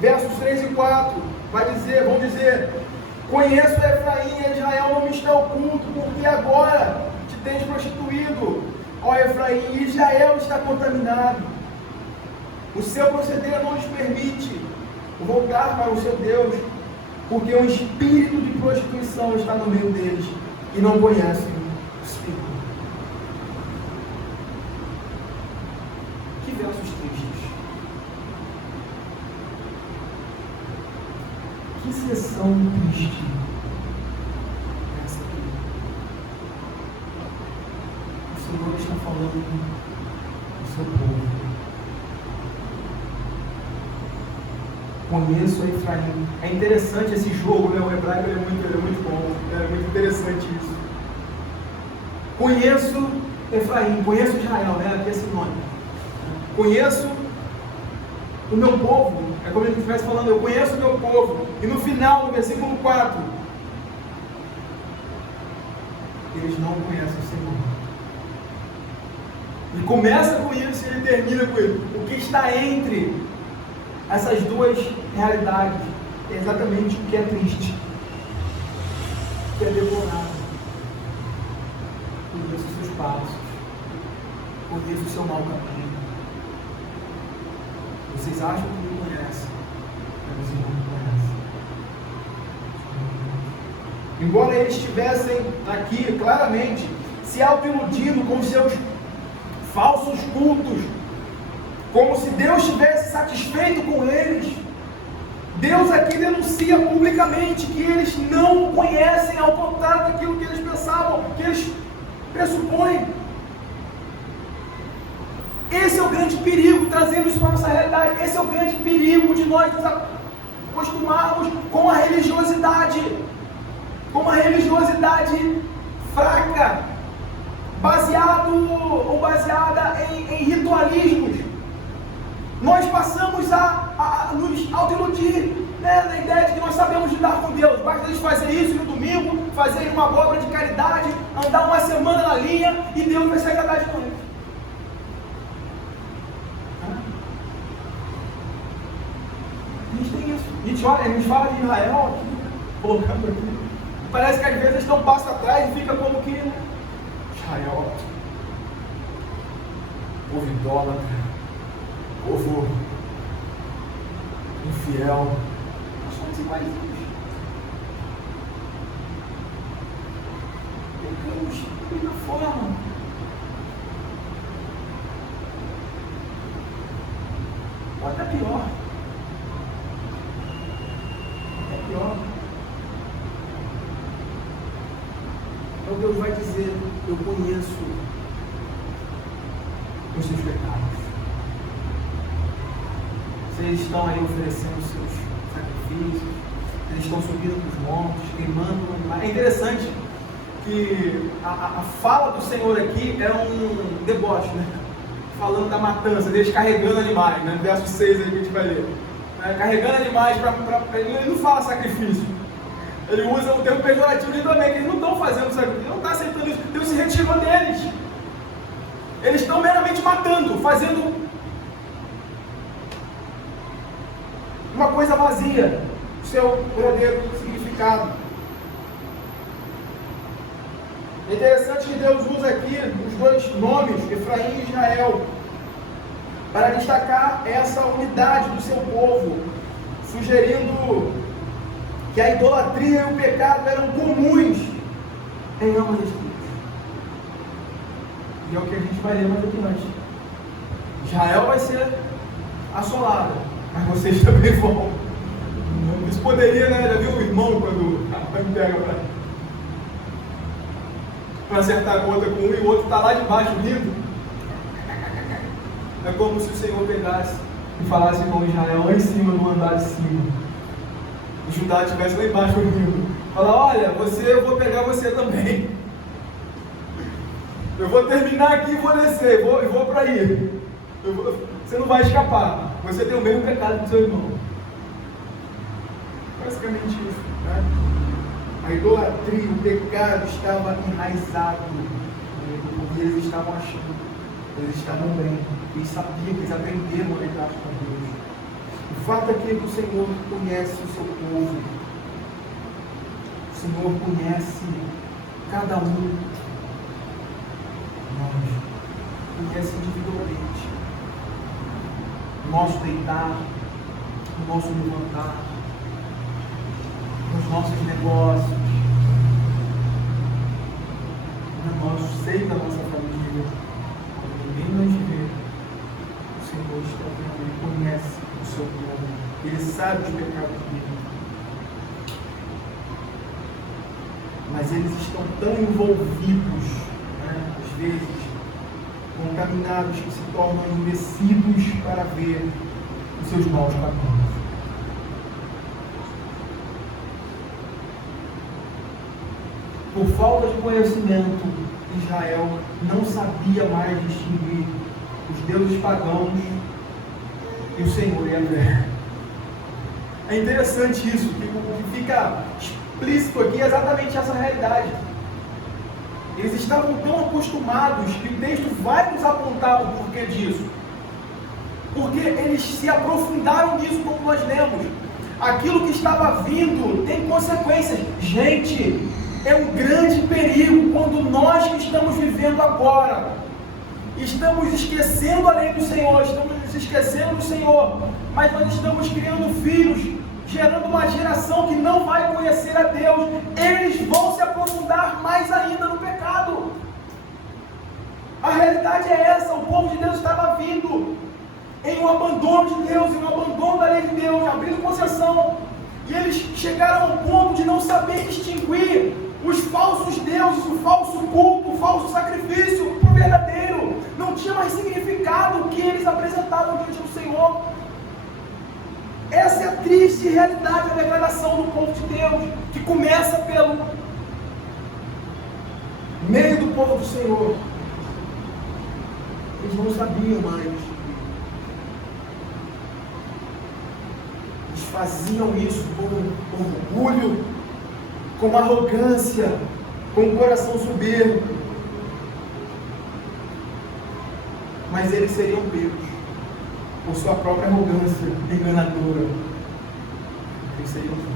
Versos 3 e 4 vão dizer: conheço Efraim e Israel não me está oculto, porque agora te tens prostituído, ó Efraim, e Israel está contaminado. O seu proceder não lhes permite voltar para o seu Deus, porque um espírito de prostituição está no meio deles e não conhecem o Senhor. Que versos tristes. Que sessão triste essa aqui. O Senhor está falando do seu povo. Conheço a Efraim. É interessante esse jogo, né? O hebraico é muito bom. É muito interessante isso. Conheço Efraim, conheço Israel, né? Aqui é esse nome. Conheço o meu povo. É como ele estivesse falando: eu conheço o meu povo. E no final, no versículo 4, eles não conhecem o Senhor. E começa com isso e ele termina com isso. O que está entre essas duas realidades é exatamente o que é triste, o que é deplorável. Conheço os seus passos, conheço o seu mau caminho. Vocês acham que me conhecem, mas vocês não me conhecem. Embora eles estivessem aqui claramente se auto-iludindo com seus falsos cultos, como se Deus estivesse satisfeito com eles, Deus aqui denuncia publicamente que eles não conhecem, ao contrário daquilo que eles pensavam, que eles pressupõem. Esse é o grande perigo, trazendo isso para a nossa realidade. Esse é o grande perigo de nós nos acostumarmos com a religiosidade, fraca, baseada em ritualismos. Nós passamos a nos auto-iludir, né, na ideia de que nós sabemos lidar com Deus. Basta a gente fazer isso no domingo, fazer uma obra de caridade, andar uma semana na linha e Deus vai se agradar de nós. A gente tem isso. A gente olha, a gente fala de Israel aqui, colocando aqui. Parece que às vezes eles dão um passo atrás e fica como que Israel, povo idólatra, povo infiel. Nós somos iguaizinhos. Pecamos da mesma forma. Ou até pior. Então Deus vai dizer: eu conheço os seus pecados. Vocês estão aí oferecendo seus sacrifícios, eles estão subindo para os montes, queimando animais. É interessante que a fala do Senhor aqui é um deboche, né? Falando da matança, deles carregando animais, né? No verso 6 aí que a gente vai ler. Carregando animais ele não fala sacrifício. Ele usa o termo pejorativo também, que eles não estão fazendo sacrifício, não está aceitando isso. Deus se retirou deles. Eles estão meramente matando, fazendo uma coisa vazia, seu verdadeiro significado. É interessante que Deus usa aqui os dois nomes, Efraim e Israel, para destacar essa unidade do seu povo, sugerindo que a idolatria e o pecado eram comuns em ambas as tribos. E é o que a gente vai ler mais adiante. Israel vai ser assolada, mas vocês também vão. Isso poderia, né? Já viu o irmão quando a mãe pega para acertar a conta com um e o outro está lá de baixo rindo? É como se o Senhor pegasse e falasse com Israel lá em cima, no andar de cima. O Judá estivesse lá embaixo rindo. Fala: olha, eu vou pegar você também. Eu vou terminar aqui e vou descer, vou para aí. Você não vai escapar. Você tem o mesmo pecado do seu irmão. Basicamente isso, né? A idolatria, o pecado estava enraizado. Porque eles estavam achando, eles estavam bem. Eles sabiam, eles aprenderam a lidar com Deus. O fato é que o Senhor conhece o seu povo. O Senhor conhece cada um. Nós conhece individualmente. O nosso deitar, o nosso levantar, nos nossos negócios, no nosso seio da nossa família. Quando ninguém nos vê, o Senhor está vendo, Ele conhece o seu povo, Ele sabe os pecados dele. Mas eles estão tão envolvidos, né, às vezes, contaminados, que se tornam endurecidos para ver os seus maus caminhos. Por falta de conhecimento, Israel não sabia mais distinguir os deuses pagãos e o Senhor Yahvé. É interessante isso, que o que fica explícito aqui é exatamente essa realidade. Eles estavam tão acostumados, que o texto vai nos apontar o porquê disso. Porque eles se aprofundaram nisso, como nós lemos. Aquilo que estava vindo tem consequências. Gente, é um grande perigo quando nós que estamos vivendo agora estamos esquecendo a lei do Senhor, estamos nos esquecendo do Senhor, mas nós estamos criando filhos, gerando uma geração que não vai conhecer a Deus. Eles vão se aprofundar mais ainda no pecado. A realidade é essa. O povo de Deus estava vindo em um abandono de Deus, em um abandono da lei de Deus, abrindo concessão, e eles chegaram ao ponto de não saber distinguir os falsos deuses, o falso culto, o falso sacrifício para o verdadeiro. Não tinha mais significado o que eles apresentavam diante do Senhor. Essa é a triste realidade da degradação do povo de Deus, que começa pelo meio do povo do Senhor. Eles não sabiam mais. Eles faziam isso com orgulho, com arrogância, com um coração soberbo. Mas eles seriam pegos por sua própria arrogância enganadora. Eles seriam pegos.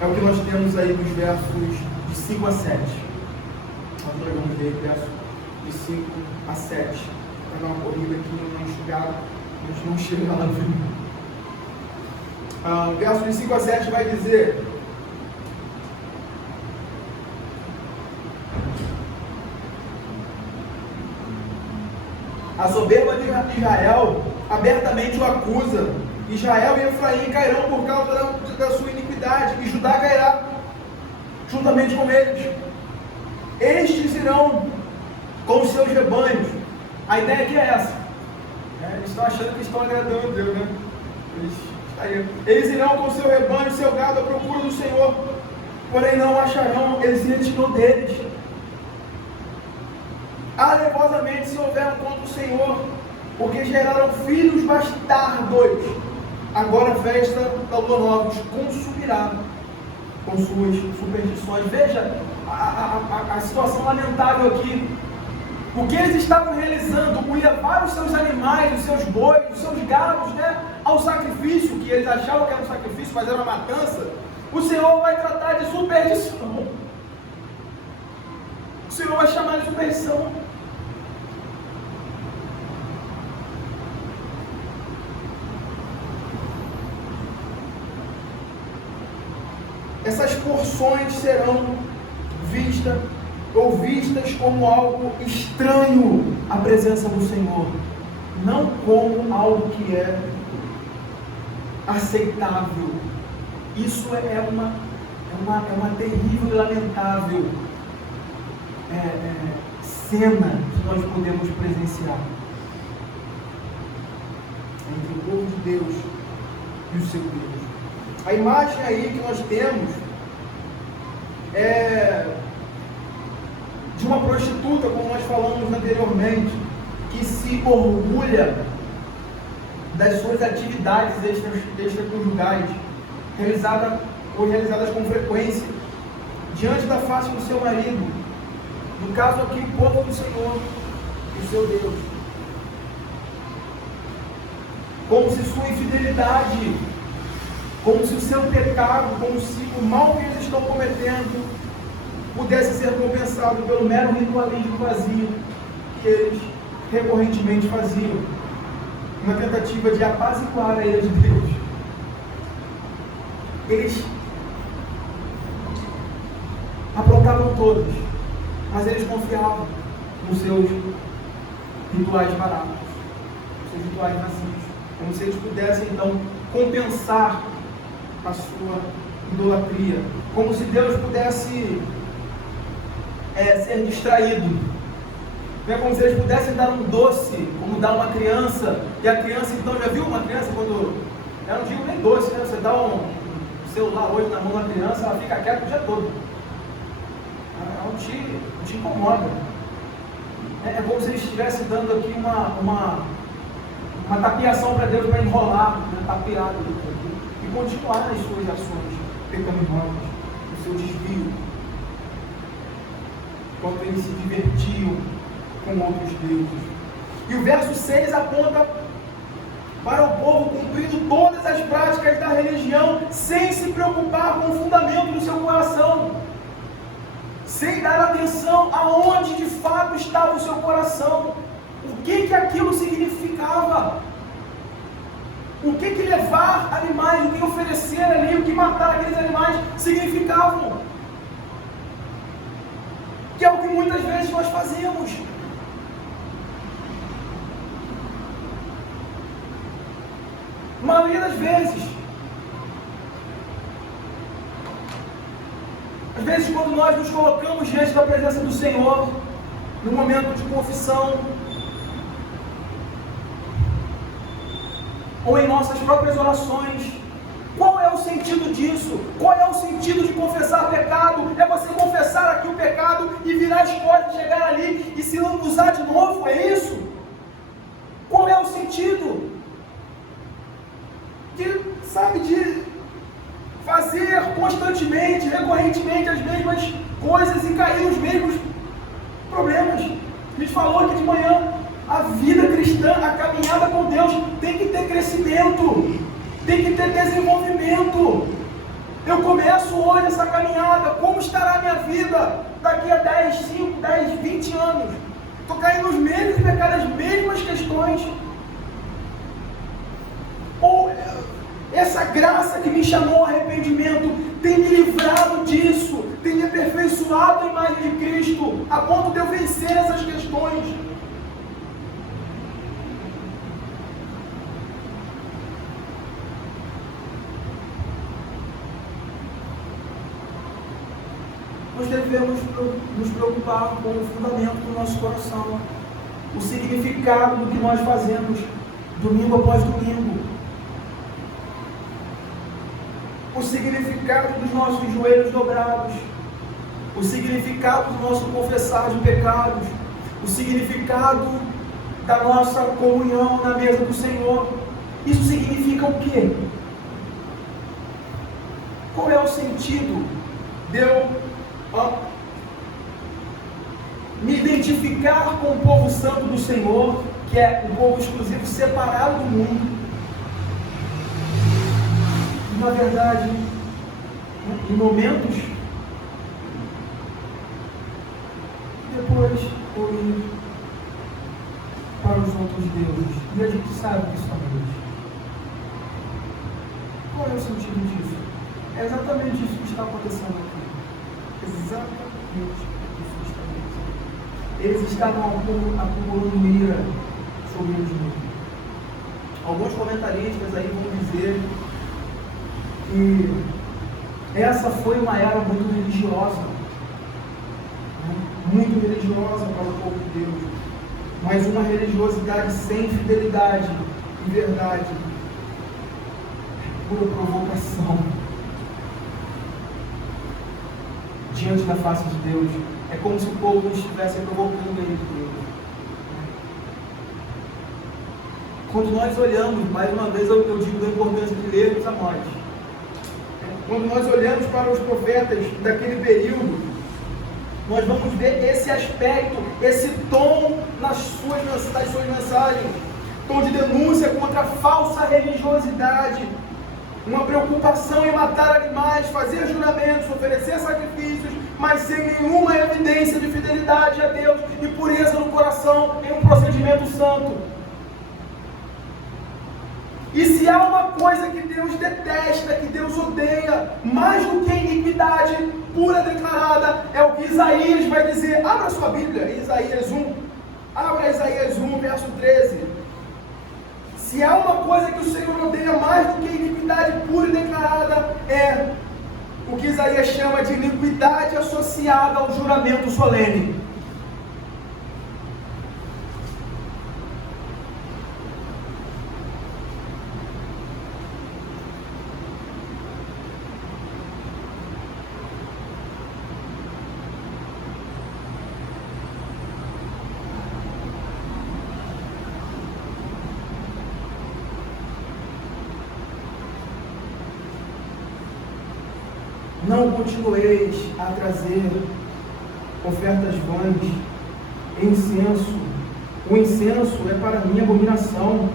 É o que nós temos aí nos versos de 5 a 7. Nós vamos ver versos de 5 a 7. Para dar uma corrida aqui, uma enxugada, a gente não chega lá no fim. O verso de 5 a 7 vai dizer: a soberba de Israel abertamente o acusa. Israel e Efraim cairão por causa da sua iniquidade, e Judá cairá juntamente com eles. Estes irão com os seus rebanhos. A ideia aqui é essa. Eles estão achando que estão agradando a Deus, né? Eles irão com o seu rebanho, seu gado, à procura do Senhor, porém não o acharão. Ele se retirou deles. Alevosamente se houveram contra o Senhor, porque geraram filhos bastardos. Agora a festa da lua nova os consumirá com suas superstições. Veja a situação lamentável aqui. O que eles estavam realizando, o levar os seus animais, os seus bois, os seus gados, né, ao sacrifício, que eles achavam que era um sacrifício, mas era uma matança. O Senhor vai tratar de superstição. O Senhor vai chamar de superstição. Essas porções serão vistas como algo estranho à presença do Senhor, não como algo que é aceitável. Isso é uma terrível e lamentável cena que nós podemos presenciar entre o povo de Deus e o seu Deus. A imagem aí que nós temos é de uma prostituta, como nós falamos anteriormente, que se orgulha das suas atividades extraconjugais, realizadas com frequência, diante da face do seu marido, no caso aqui, o povo do Senhor, o seu Deus. Como se sua infidelidade, como se o seu pecado, como se o mal que eles estão cometendo pudesse ser compensado pelo mero ritualismo vazio que eles recorrentemente faziam, uma tentativa de apaziguar a ira de Deus. Eles aprontavam todos, mas eles confiavam nos seus rituais baratos, nos seus rituais vazios, como se eles pudessem então compensar a sua idolatria, como se Deus pudesse ser distraído. É como se eles pudessem dar um doce, como dá uma criança, e a criança, então, já viu uma criança quando, eu não digo nem doce, né? Você dá um celular hoje na mão da criança, ela fica quieta o dia todo, ela não te incomoda. É como se eles estivessem dando aqui uma tapeação para Deus, para enrolar, tapeado, e continuar nas suas ações pecaminosas, no seu desvio, enquanto eles se divertiam com outros deuses. E o verso 6 aponta para o povo cumprindo todas as práticas da religião, sem se preocupar com o fundamento do seu coração, sem dar atenção aonde de fato estava o seu coração, o que aquilo significava, o que levar animais, o que oferecer ali, o que matar aqueles animais significavam, que é o que muitas vezes nós fazemos. A maioria das vezes, às vezes quando nós nos colocamos diante da presença do Senhor, no momento de confissão, ou em nossas próprias orações, qual é o sentido disso? Qual é o sentido de confessar pecado? É você confessar aqui o pecado e virar as costas, chegar ali e se lambuzar de novo? É isso? Qual é o sentido? De fazer constantemente, recorrentemente as mesmas coisas e cair nos mesmos problemas. A gente falou aqui de manhã, a vida cristã, a caminhada com Deus tem que ter crescimento, tem que ter desenvolvimento. Eu começo hoje essa caminhada, como estará a minha vida daqui a 10, 5, 10, 20 anos? Estou caindo nos mesmos pecados, as mesmas questões. Ou essa graça que me chamou ao arrependimento tem me livrado disso, tem me aperfeiçoado a imagem de Cristo, a ponto de eu vencer essas questões. Nós devemos nos preocupar com o fundamento do nosso coração, o significado do que nós fazemos domingo após domingo, o significado dos nossos joelhos dobrados, o significado do nosso confessar de pecados, o significado da nossa comunhão na mesa do Senhor. Isso significa o quê? Qual é o sentido de eu me identificar com o povo santo do Senhor, que é um povo exclusivo, separado do mundo? Na verdade, em momentos, depois eu ir para os outros deuses, e a gente sabe disso também. Qual é o sentido disso? É exatamente isso que está acontecendo aqui. Exatamente isso que está acontecendo. Eles estavam acumulando ira sobre eles mesmos. Alguns comentaristas aí vão dizer que essa foi uma era muito religiosa, muito religiosa para o povo de Deus, mas uma religiosidade sem fidelidade e verdade, pura provocação. diante da face de Deus. É como se o povo não estivesse provocando ele de Deus. Quando nós olhamos, mais uma vez eu digo da importância de lermos Amós. Quando nós olhamos para os profetas daquele período, nós vamos ver esse aspecto, esse tom das suas mensagens, tom de denúncia contra a falsa religiosidade, uma preocupação em matar animais, fazer juramentos, oferecer sacrifícios, mas sem nenhuma evidência de fidelidade a Deus e pureza no coração em um procedimento santo. E se há uma coisa que Deus detesta, que Deus odeia, mais do que iniquidade pura declarada, é o que Isaías vai dizer. Abra sua Bíblia, Isaías 1. Abra Isaías 1, verso 13. Se há uma coisa que o Senhor odeia mais do que iniquidade pura e declarada, é o que Isaías chama de iniquidade associada ao juramento solene. Não continueis a trazer ofertas vãs, incenso. O incenso é para mim abominação.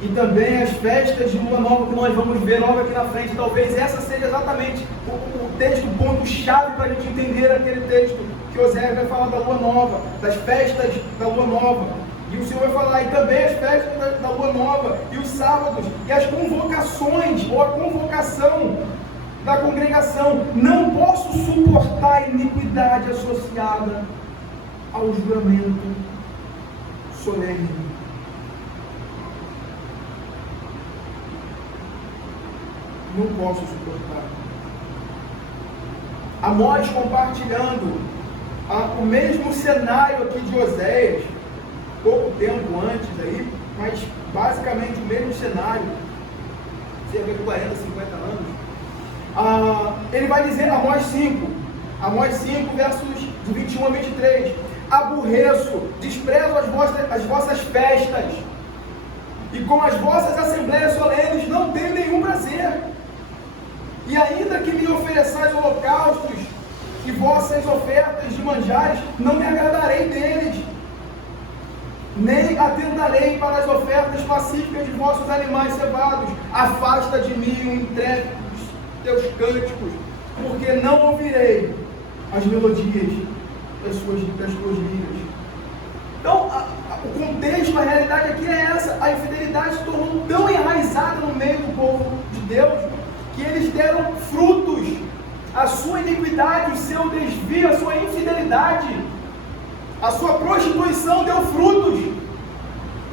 E também as festas de lua nova que nós vamos ver logo aqui na frente. Talvez essa seja exatamente o texto, o ponto-chave para a gente entender aquele texto que Oséias vai falar da lua nova, das festas da lua nova. E o Senhor vai falar, e também as festas da lua nova, e os sábados, e as convocações, ou a convocação da congregação. Não posso suportar a iniquidade associada ao juramento solene. Não posso suportar. Amós compartilhando o mesmo cenário aqui de Oséias, pouco tempo antes aí, mas basicamente o mesmo cenário, cerca de 40, 50 anos. Ele vai dizer, Amós 5, versos de 21 a 23, aborreço, desprezo as vossas festas, e com as vossas assembleias solenes não tenho nenhum prazer, e ainda que me ofereçais holocaustos e vossas ofertas de manjares, não me agradarei deles, nem atentarei para as ofertas pacíficas de vossos animais cevados. Afasta de mim o intrépido teus cânticos, porque não ouvirei as melodias das tuas liras. Então, o contexto, a realidade aqui é essa. A infidelidade se tornou tão enraizada no meio do povo de Deus, que eles deram frutos. A sua iniquidade, o seu desvio, a sua infidelidade, a sua prostituição deu frutos.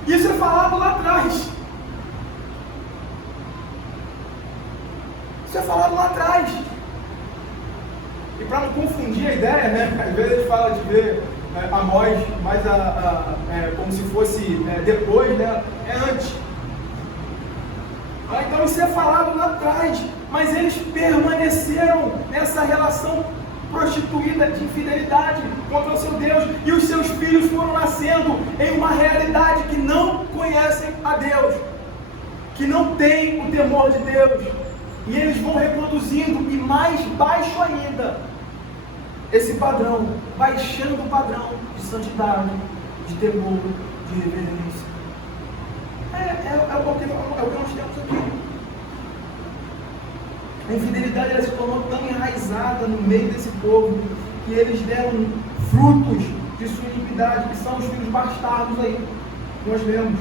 Isso é falado lá atrás. Isso é falado lá atrás. E para não confundir a ideia, né? Às vezes a gente fala de ver Amós mais como se fosse depois, né? É antes. Então isso é falado lá atrás. Mas eles permaneceram nessa relação prostituída de infidelidade contra o seu Deus. E os seus filhos foram nascendo em uma realidade que não conhecem a Deus, que não tem o temor de Deus. E eles vão reproduzindo, e mais baixo ainda, esse padrão, baixando o padrão de santidade, de temor, de reverência. É o que nós temos aqui. A infidelidade ela se tornou tão enraizada no meio desse povo, que eles deram frutos de sua iniquidade, que são os filhos bastardos aí, nós lemos.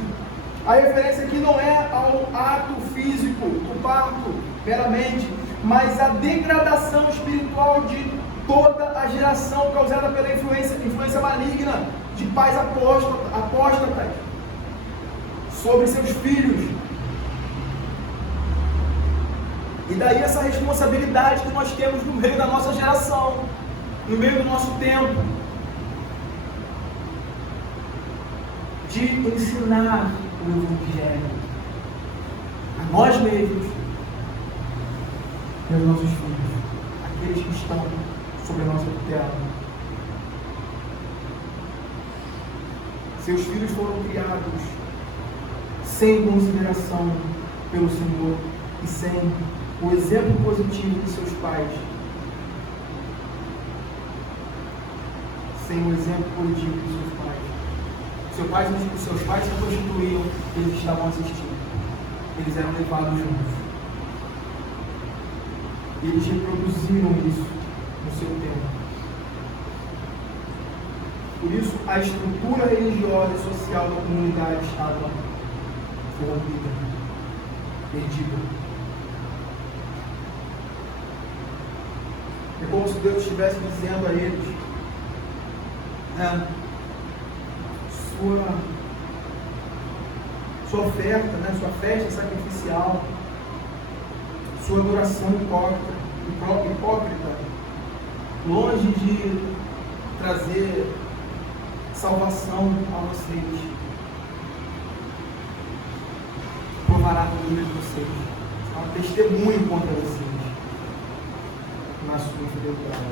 A referência aqui não é ao ato físico do parto, meramente, mas a degradação espiritual de toda a geração causada pela influência maligna de pais apóstatas sobre seus filhos. E daí essa responsabilidade que nós temos no meio da nossa geração, no meio do nosso tempo, de ensinar o Evangelho a nós mesmos e aos nossos filhos, aqueles que estão sobre a nossa tutela. Seus filhos foram criados sem consideração pelo Senhor e sem o exemplo positivo de seus pais. Sem o exemplo positivo de seus pais. Seus pais se constituíam, eles estavam assistindo. Eles eram levados juntos. Eles reproduziram isso no seu tempo. Por isso, a estrutura religiosa e social da comunidade estava corrompida, perdida. É como se Deus estivesse dizendo a eles, sua oferta, sua festa sacrificial, sua adoração hipócrita, longe de trazer salvação a vocês, provará tudo de vocês, um testemunho contra vocês na sua infidelidade.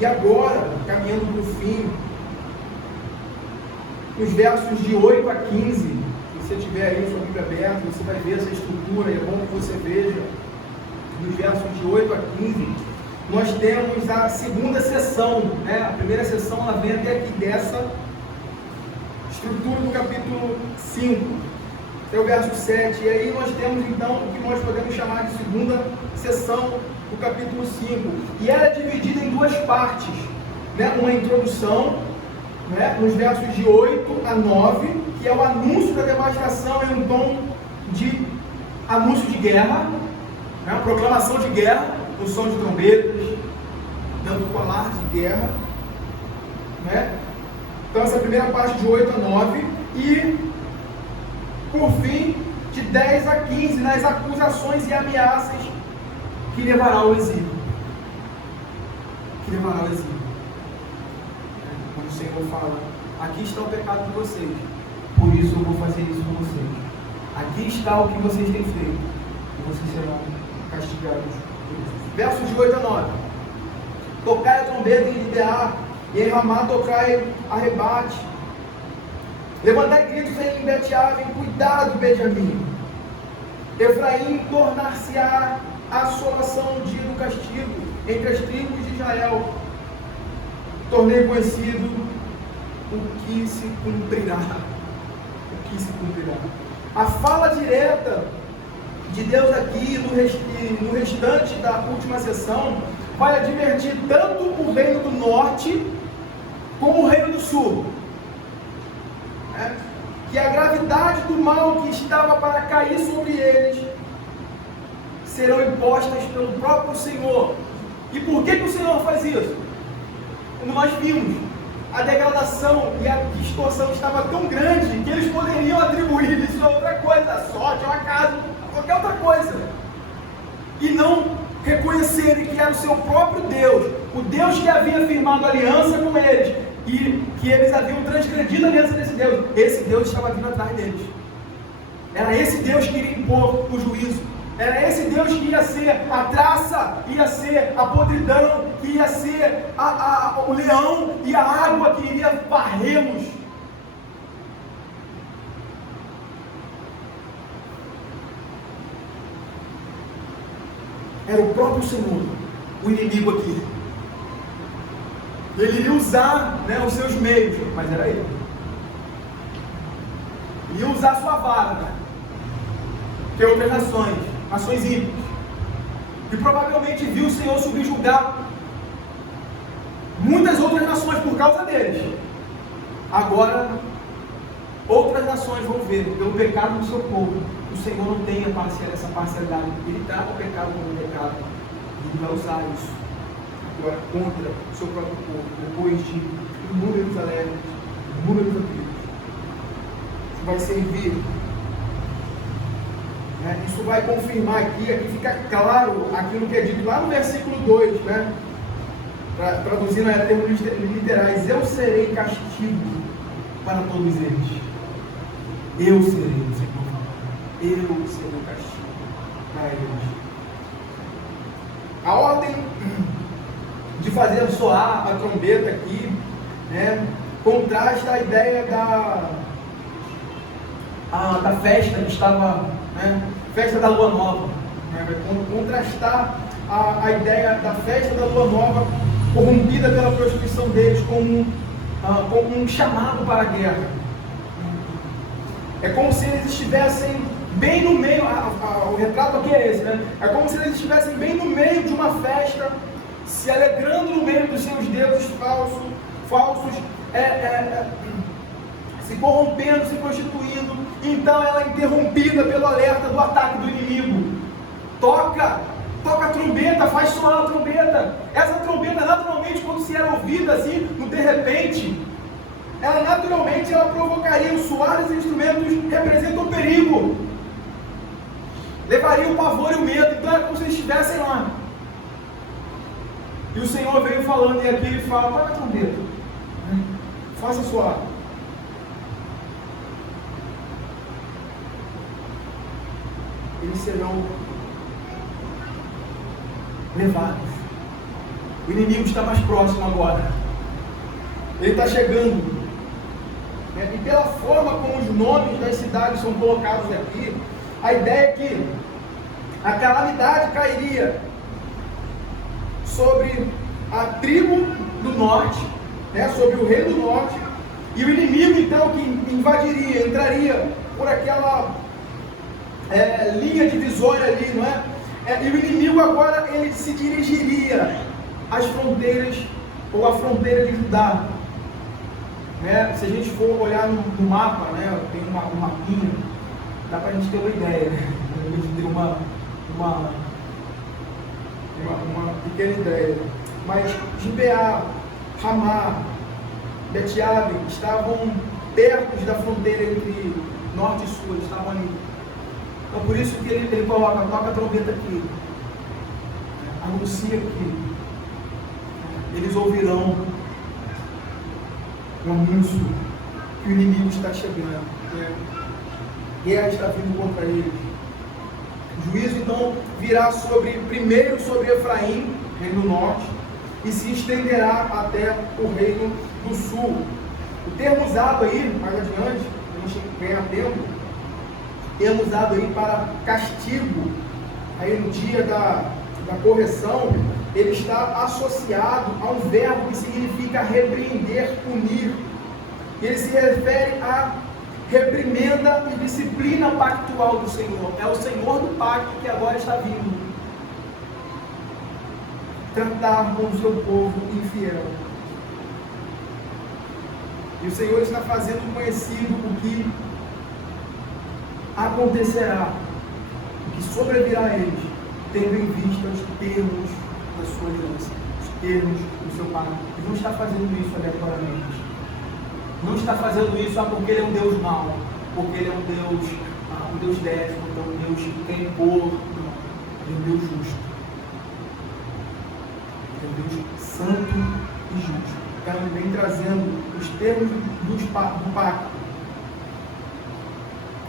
E agora, caminhando para o fim, nos versos de 8 a 15, se você tiver aí sua Bíblia aberta, você vai ver essa estrutura, e é bom que você veja, nos versos de 8 a 15, nós temos a segunda sessão, a primeira sessão ela vem até aqui dessa estrutura do capítulo 5, até o verso 7, e aí nós temos então o que nós podemos chamar de segunda sessão do capítulo 5, e ela é dividida em duas partes, uma introdução, nos versos de 8 a 9, que é o anúncio da devastação em um tom de anúncio de guerra, proclamação de guerra, no som de trombetas, dando com alarde de guerra, Então essa primeira parte de 8 a 9, e por fim, de 10 a 15, nas acusações e ameaças que levará ao exílio. Quando o Senhor fala, aqui está o pecado de vocês, por isso eu vou fazer isso com vocês. Aqui está o que vocês têm feito, e vocês serão castigados por isso. Versos de 8 a 9. Tocai a trombeta em Gibeá, e em Ramá tocai arrebate. Levantai gritos em Bet-Aven, cuidado, Benjamim. Efraim tornar-se-á a assolação no dia do castigo entre as tribos de Israel. Tornei conhecido o que se cumprirá. A fala direta de Deus aqui no restante da última sessão vai advertir tanto o reino do norte como o reino do sul, que a gravidade do mal que estava para cair sobre eles serão impostas pelo próprio Senhor. E por que o Senhor faz isso? Como nós vimos, a degradação e a distorção estava tão grande que eles poderiam atribuir isso a outra coisa, a sorte, ao acaso, a qualquer outra coisa, e não reconhecerem que era o seu próprio Deus, o Deus que havia firmado aliança com eles, e que eles haviam transgredido a aliança desse Deus. Esse Deus estava vindo atrás deles. Era esse Deus que iria impor o juízo. Era esse Deus que ia ser a traça, ia ser a podridão, que ia ser o leão e a água que iria varrê-los. Era o próprio Senhor, o inimigo aqui. Ele iria usar os seus meios, mas era ele. Ele ia usar a sua vara, que outras nações ímpias, e provavelmente viu o Senhor subjugar muitas outras nações por causa deles. Agora, outras nações vão ver, pelo pecado do seu povo, o Senhor não tem essa parcialidade. Ele trata o pecado como pecado, e ele vai usar isso agora contra o seu próprio povo, depois de inúmeros alertas, inúmeros avisos. Isso vai servir. Isso vai confirmar aqui fica claro aquilo que é dito lá no versículo 2, traduzindo a termos literais: eu serei castigo para todos eles. Eu serei, o Senhor fala. Eu serei castigo para eles. A ordem de fazer soar a trombeta aqui, né, contrasta a ideia da festa que estava, né, festa da lua nova, né, vai contrastar a ideia da festa da lua nova corrompida pela prostituição deles como um chamado para a guerra. É como se eles estivessem bem no meio, o retrato aqui é esse, né? É como se eles estivessem bem no meio de uma festa, se alegrando no meio dos seus deuses falsos, se corrompendo, se prostituindo. Então ela é interrompida pelo alerta do ataque do inimigo. Toca a trombeta, faz soar a trombeta. Essa trombeta, naturalmente, quando se era ouvida assim, no de repente, ela naturalmente provocaria o soar dos instrumentos, representa o perigo, levaria o pavor e o medo. Então é como se eles estivessem lá. E o Senhor veio falando, e aqui ele fala: toca a trombeta, faça soar. Eles serão levados. O inimigo está mais próximo agora. Ele está chegando. E pela forma como os nomes das cidades são colocados aqui, a ideia é que a calamidade cairia sobre a tribo do norte, né, sobre o rei do norte, e o inimigo então que invadiria, entraria por aquela linha divisória ali, não é? E o inimigo agora ele se dirigiria às fronteiras, ou à fronteira de Judá. Né? Se a gente for olhar no mapa, né, tem um mapinha, dá para a gente ter uma ideia, né? A gente ter uma pequena ideia. Mas Gibeá, Ramá, Bet-Aven estavam perto da fronteira entre norte e sul, eles estavam ali. Então por isso que ele coloca, toca a trombeta aqui, anuncia que eles ouvirão o anúncio que o inimigo está chegando, né? Guerra está vindo contra eles. O juízo então virá primeiro sobre Efraim, reino do norte, e se estenderá até o reino do sul. O termo usado aí, mais adiante, a gente ganha tempo, termo usado aí para castigo, aí no dia da correção, ele está associado a um verbo que significa repreender, punir. Ele se refere à reprimenda e disciplina pactual do Senhor. É o Senhor do pacto que agora está vindo tratar com o seu povo infiel. E o Senhor está fazendo conhecido o que acontecerá, o que sobrevirá a eles, tendo em vista os termos da sua aliança, os termos do seu pacto. Ele não está fazendo isso aleatoriamente. Não está fazendo isso porque ele é um Deus mau, porque ele é um Deus déspota, um Deus que tem impor. Não, ele é um Deus justo. Ele é um Deus santo e justo. Então ele vem trazendo os termos do pacto.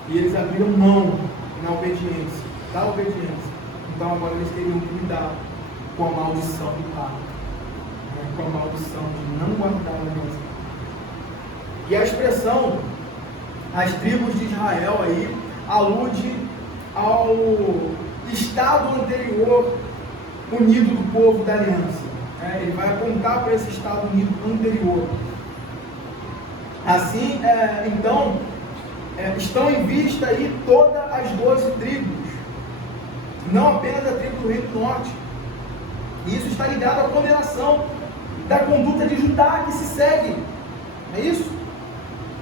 E eles abriram mão na obediência, da obediência. Então agora eles teriam que lidar com a maldição do pacto, né? Com a maldição de não guardar a aliança. E a expressão, as tribos de Israel aí, alude ao estado anterior unido do povo da aliança. Ele vai apontar para esse estado unido anterior. Assim, então, estão em vista aí todas as 12 tribos, não apenas a tribo do Reino do Norte. E isso está ligado à condenação da conduta de Judá que se segue. É isso?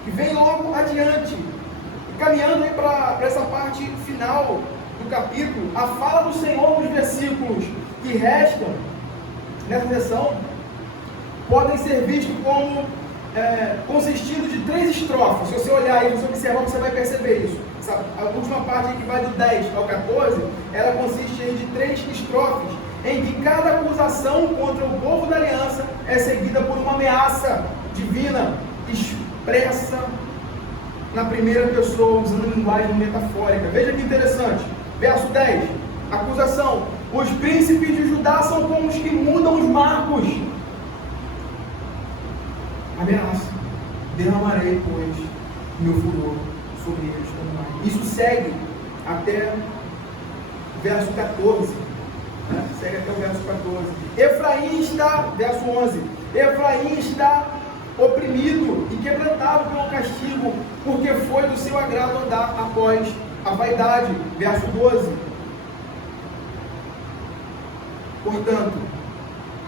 Que vem logo adiante. E caminhando aí para essa parte final do capítulo, a fala do Senhor nos versículos que restam nessa sessão podem ser vistos como consistindo de 3 estrofes. Se você olhar aí, se você observar, você vai perceber isso. A última parte que vai do 10 ao 14, ela consiste aí de 3 estrofes, em que cada acusação contra o povo da aliança é seguida por uma ameaça divina, expressa na primeira pessoa, usando linguagem metafórica. Veja que interessante. Verso 10, acusação: Os príncipes de Judá são como os que mudam os marcos. Ameaça: derramarei, pois, meu furor sobre eles como mar. Isso segue até o verso 14. Segue até o verso 14. Efraim está, verso 11. Efraim está oprimido e quebrantado pelo castigo, porque foi do seu agrado andar após a vaidade. Verso 12. Portanto,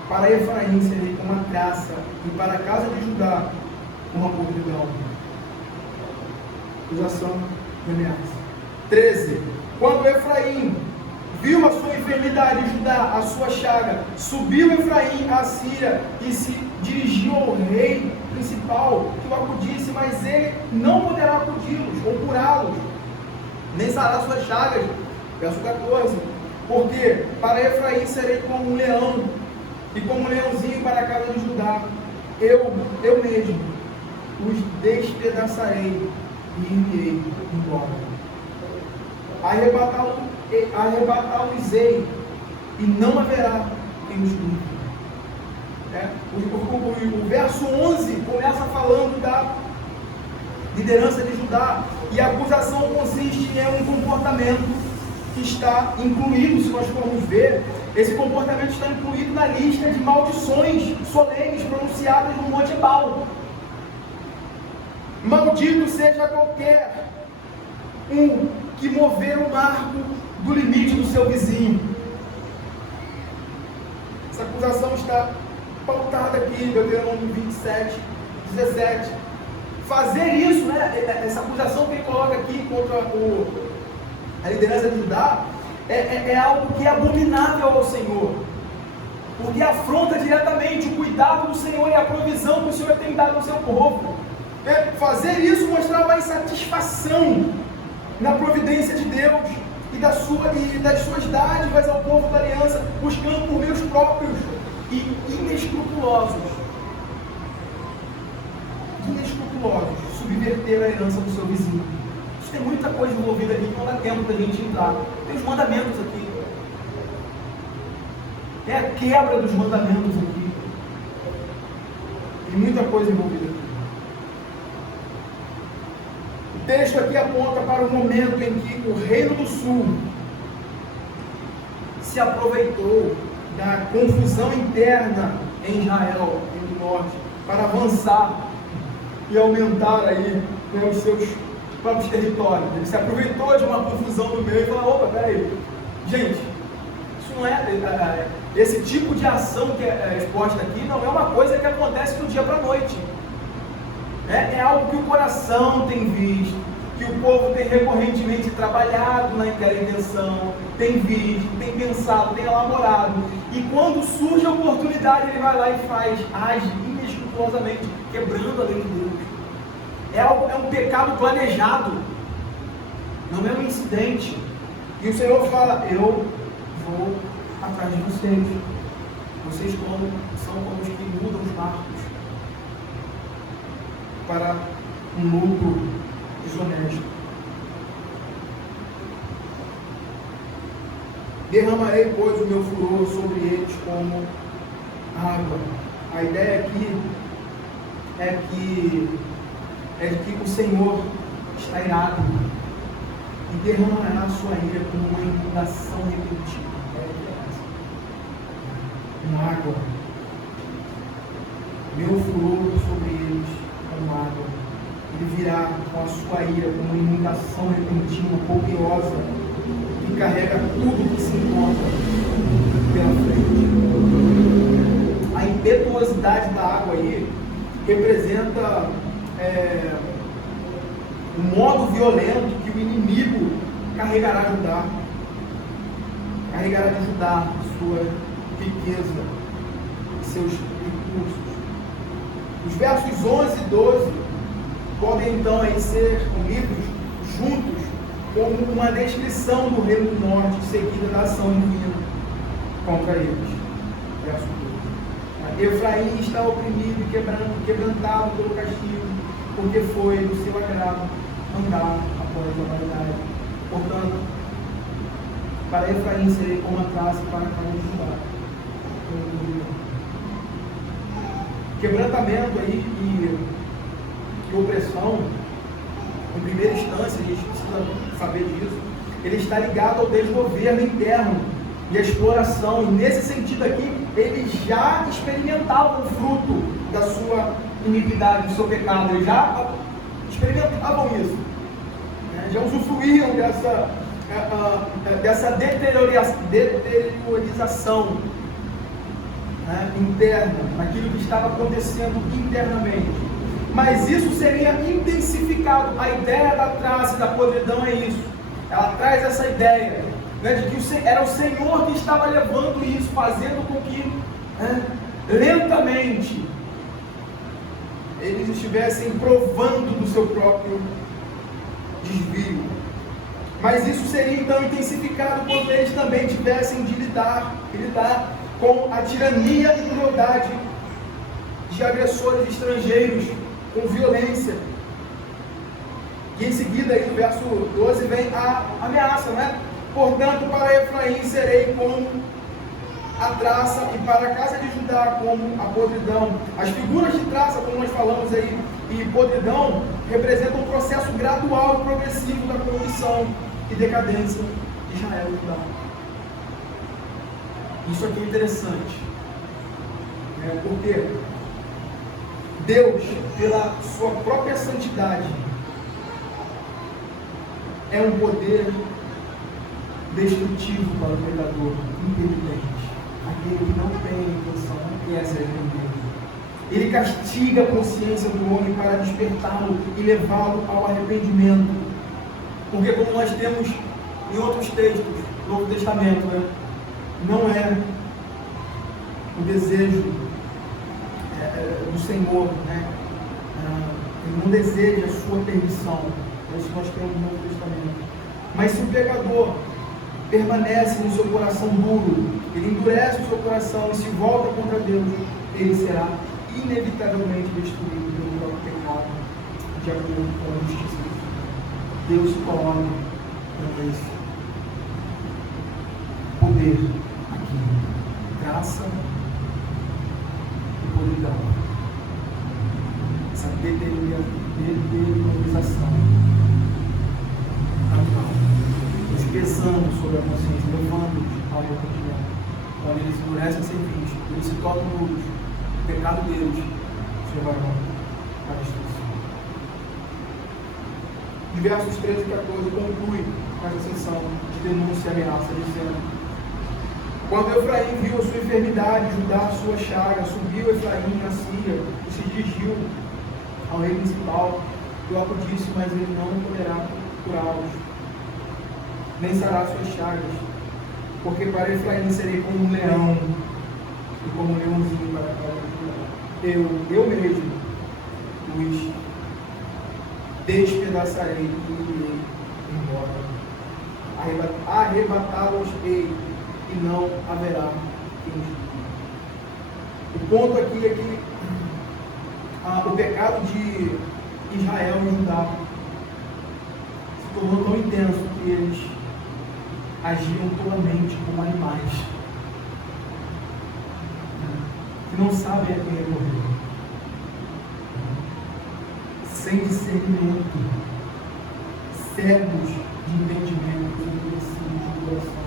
para Efraim serei como uma traça, e para a casa de Judá uma podridão. Acusação e ameaça. 13. Quando Efraim viu a sua enfermidade e Judá a sua chaga, subiu Efraim a Síria e se dirigiu ao rei principal, que o acudisse, mas ele não poderá acudi-los ou curá-los, nem sarar suas chagas. Verso 14. Porque para Efraim serei como um leão, e como um leãozinho para a casa de Judá. Eu mesmo os despedaçarei e enviei embora. Arrebatá-los-ei, e não haverá quem os livre. O verso 11 começa falando da liderança de Judá, e a acusação consiste em um comportamento que está incluído, se nós formos ver, esse comportamento está incluído na lista de maldições solenes pronunciadas no Monte Ebal. Maldito seja qualquer um que mover o marco do limite do seu vizinho. Essa acusação está pautada aqui em Deuteronômio 27, 17. Fazer isso, essa acusação que ele coloca aqui contra a liderança de Judá, é algo que é abominável ao Senhor, porque afronta diretamente o cuidado do Senhor e a provisão que o Senhor tem dado ao seu povo. Fazer isso mostrava a insatisfação na providência de Deus e das suas dádivas ao povo da aliança, buscando por meios próprios e inescrupulosos subverter a herança do seu vizinho. Isso tem muita coisa envolvida aqui que não dá tempo da gente entrar. Tem os mandamentos aqui, é a quebra dos mandamentos aqui, tem muita coisa envolvida aqui. O texto aqui aponta para o momento em que o Reino do Sul se aproveitou da confusão interna em Israel, no norte, para avançar e aumentar aí os seus próprios territórios. Ele se aproveitou de uma confusão no meio e falou: opa, peraí, gente, isso não é, esse tipo de ação que é exposta aqui não é uma coisa que acontece do dia para a noite. É algo que o coração tem visto, que o povo tem recorrentemente trabalhado naquela intenção, tem visto, tem pensado, tem elaborado, e quando surge a oportunidade, ele vai lá e age inescrupulosamente, quebrando a lei de Deus. É um pecado planejado, não é um incidente. E o Senhor fala: eu vou atrás de vocês. Vocês são como os que mudam os marcos para um lucro desonesto. Derramarei, pois, o meu furor sobre eles como água. A ideia aqui é que o Senhor está irado e derramará a sua ira como uma inundação repentina. Uma água. Meu furor sobre eles como água. Ele virá com a sua ira como uma inundação repentina, copiosa, que carrega tudo que se encontra pela frente. A impetuosidade da água aí representa o modo violento que o inimigo carregará de Judá sua riqueza, seus recursos. Os versos 11 e 12 podem então aí ser lidos juntos como uma descrição do reino do norte, seguida da ação divina contra eles. Verso 12. Efraim está oprimido e quebrantado pelo castigo, porque foi do seu agrado andar após a vaidade. Portanto, para Efraim serei como a traça e para a casa de Judá. Quebrantamento aí e opressão, em primeira instância, a gente precisa saber disso, ele está ligado ao desgoverno interno e à exploração. E nesse sentido aqui, eles já experimentavam o fruto da sua iniquidade, do seu pecado, eles já experimentavam isso, né? Já usufruíam dessa deteriorização, né, interna, naquilo que estava acontecendo internamente. Mas isso seria intensificado. A ideia da traça e da podridão é isso. Ela traz essa ideia, né, de que era o Senhor que estava levando isso, fazendo com que, né, lentamente eles estivessem provando do seu próprio desvio. Mas isso seria então intensificado quando eles também tivessem de lidar com a tirania e crueldade de agressores estrangeiros, com violência. E em seguida, aí no verso 12, vem a ameaça, né? Portanto, para Efraim serei como a traça, e para a casa de Judá como a podridão. As figuras de traça, como nós falamos aí, e podridão, representam um processo gradual e progressivo da corrupção e decadência de Israel e Judá. Isso aqui é interessante, né? Porque Deus, pela sua própria santidade, é um poder destrutivo para o pecador impenitente, aquele que não tem intenção, não quer se arrepender. Ele castiga a consciência do homem para despertá-lo e levá-lo ao arrependimento. Porque, como nós temos em outros textos do Novo Testamento, né, não é o desejo do Senhor, né? Ele não deseja a sua perdição. É isso que nós temos no Novo Testamento. Mas se o pecador permanece no seu coração duro, ele endurece o seu coração e se volta contra Deus, ele será inevitavelmente destruído pelo próprio pecado, de acordo com a justiça de Deus. Deus coloca para esse poder aqui, graça e podridão, essa deteriorização natural, nos pesando sobre a consciência, levando-os ao arrependimento. Quando eles endurecem a serviço, eles se tornam nulos, o pecado deles os levarão à destruição. Os versos 13 e 14 conclui com essa sessão de denúncia e ameaça, dizendo: quando Efraim viu a sua enfermidade, Judá a sua chaga, subiu Efraim a Síria e se dirigiu ao rei principal. Joabe disse, mas ele não poderá curá-los, nem sará suas chagas, porque para Efraim serei como um leão, e como um leãozinho para a casa de Judá. Eu mesmo os despedaçarei e irei embora. Arrebatá-los-ei, e não haverá quem os livre. O ponto aqui é que o pecado de Israel e Judá se tornou tão intenso que eles agiam tolamente como animais, que não sabem a quem recorrer, sem discernimento, cegos de entendimento, endurecidos de coração.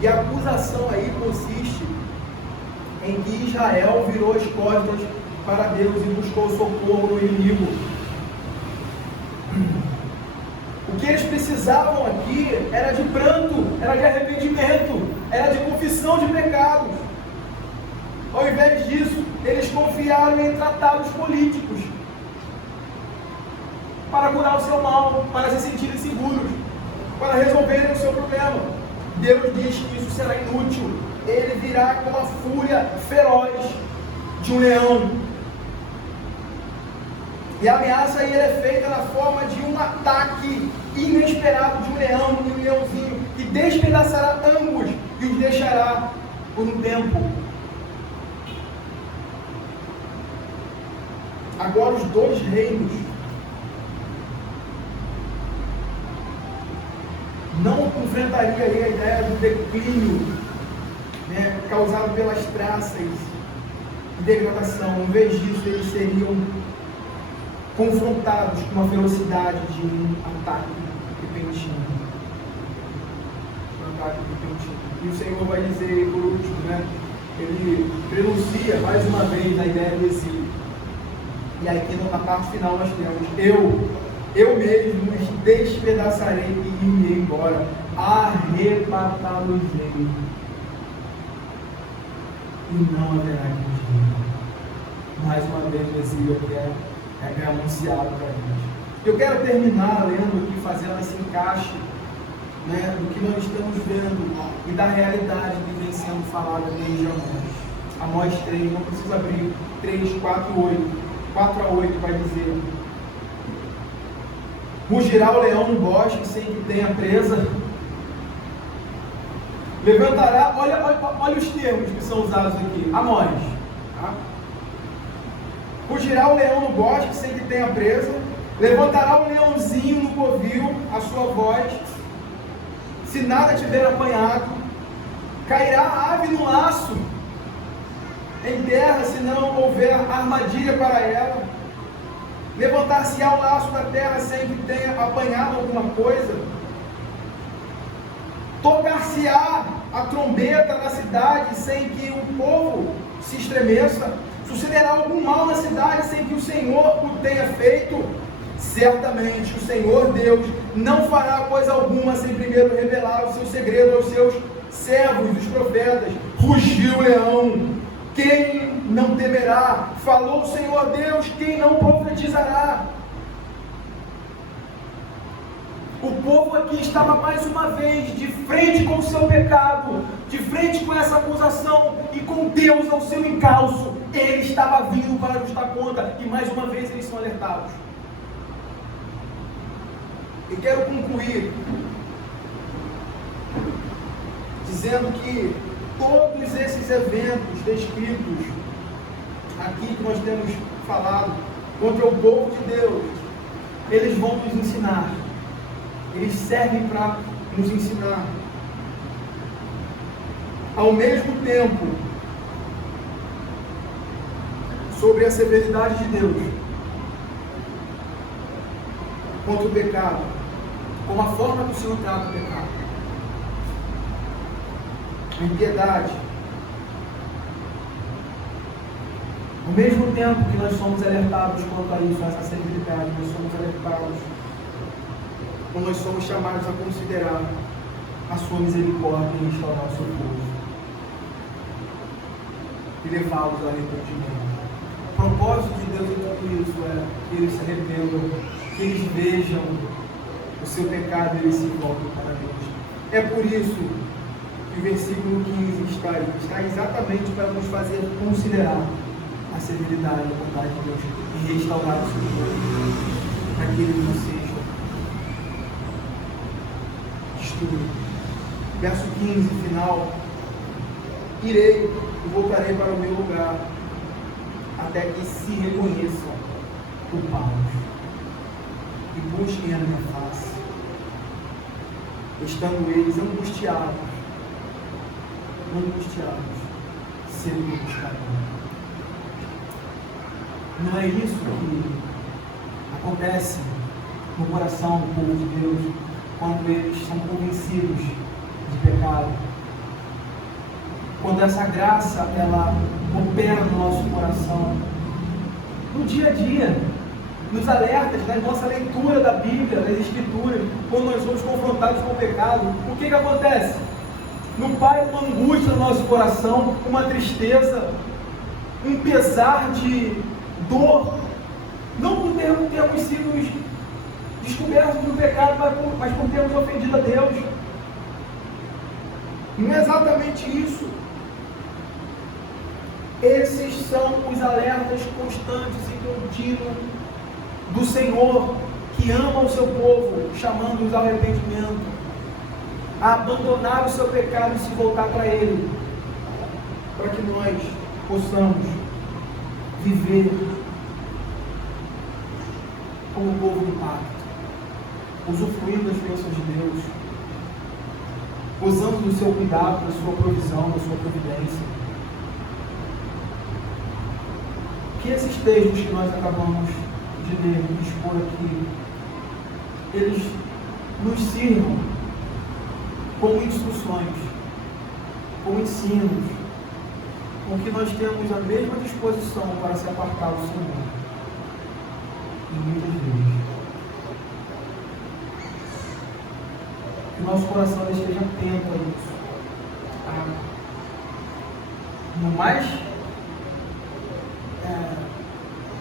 E a acusação aí consiste em que Israel virou as costas para Deus e buscou socorro no inimigo. O que eles precisavam aqui era de pranto, era de arrependimento, era de confissão de pecados. Ao invés disso, eles confiaram em tratados políticos para curar o seu mal, para se sentirem seguros, para resolverem o seu problema. Deus diz que isso será inútil. Ele virá com a fúria feroz de um leão. E a ameaça aí é feita na forma de um ataque inesperado de um leão e um leãozinho, que despedaçará ambos e os deixará por um tempo. Agora os dois reinos não enfrentaria aí a ideia do declínio, né, causado pelas traças de degradação. Em vez disso, eles seriam confrontados com a velocidade de um ataque repentino. E o Senhor vai dizer, por último, né, ele prenuncia mais uma vez a ideia do exílio. E aqui na parte final nós temos: eu mesmo os despedaçarei e irei embora, arrebatá-los-ei, e não haverá quem os diga. Mais uma vez o exílio aqui é anunciado para a gente. Eu quero terminar lendo aqui, fazendo esse encaixe, né, do que nós estamos vendo e da realidade que vem sendo falada desde Amós 3, não precisa abrir, 3, 4, 8. 4 a 8 vai dizer: rugirá o leão no bosque sem que tenha presa, levantará, olha os termos que são usados aqui, Amós, tá? Rugirá o leão no bosque sem que tenha presa, levantará o leãozinho no covil, a sua voz, se nada tiver apanhado, cairá a ave no laço, em terra, se não houver armadilha para ela, levantar-se-á o laço da terra sem que tenha apanhado alguma coisa, tocar-se-á a trombeta na cidade sem que o povo se estremeça, sucederá algum mal na cidade sem que o Senhor o tenha feito. Certamente o Senhor Deus não fará coisa alguma sem primeiro revelar o seu segredo aos seus servos, os profetas. Rugiu o leão, quem não temerá? Falou o Senhor Deus, quem não profetizará? O povo aqui estava mais uma vez de frente com o seu pecado, de frente com essa acusação, e com Deus ao seu encalço. Ele estava vindo para nos dar conta, e mais uma vez eles são alertados. E quero concluir dizendo que todos esses eventos descritos aqui, que nós temos falado contra o povo de Deus, eles vão nos ensinar, eles servem para nos ensinar. Ao mesmo tempo, sobre a severidade de Deus contra o pecado, como a forma que o Senhor trata o pecado, a impiedade. Ao mesmo tempo que nós somos alertados quanto a isso, a essa severidade, nós somos alertados, ou nós somos chamados a considerar a sua misericórdia e restaurar o seu povo e levá-los ao arrependimento. O propósito de Deus em tudo isso é que eles se arrependam, que eles vejam o seu pecado e eles se voltem para Deus. É por isso que o versículo 15 está exatamente para nos fazer considerar a severidade e a bondade de Deus e restaurar o seu povo, para que ele não seja destruído. Verso 15, final: irei e voltarei para o meu lugar, até que se reconheçam culpados e busquem a minha face, estando eles angustiados, sendo me buscarão. Não é isso que acontece no coração do povo de Deus quando eles são convencidos de pecado? Quando essa graça ela opera no nosso coração, no dia a dia, nos alertas, na nossa leitura da Bíblia, das Escrituras, quando nós somos confrontados com o pecado, o que acontece? Não paira uma angústia no nosso coração, uma tristeza, um pesar de dor, não por termos sido descobertos do pecado, mas por termos ofendido a Deus. Não é exatamente isso. Esses são os alertas constantes e contínuos do Senhor, que ama o seu povo, chamando-os ao arrependimento, a abandonar o seu pecado e se voltar para Ele, para que nós possamos viver como o povo do pacto, usufruindo das bênçãos de Deus, gozando do seu cuidado, da sua provisão, da sua providência. Que esses textos que nós acabamos de ler e expor aqui, eles nos sirvam como instruções, como ensinos, com que nós temos a mesma disposição para se apartar do Senhor. E muitas vezes. Que o nosso coração esteja atento a isso.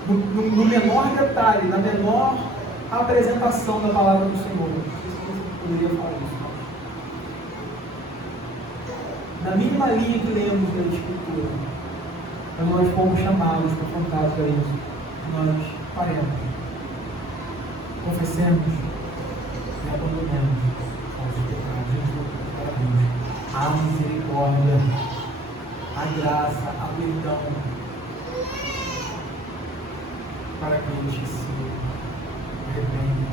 No menor detalhe, na menor apresentação da palavra do Senhor. Não sei se você poderia falar isso. Na mínima linha que lemos da Escritura, quando nós fomos chamados, confrontados a isso, nós paremos, confessemos e abandonemos os pecados para Deus. A misericórdia, a graça, a perdão para aqueles que se arrependem.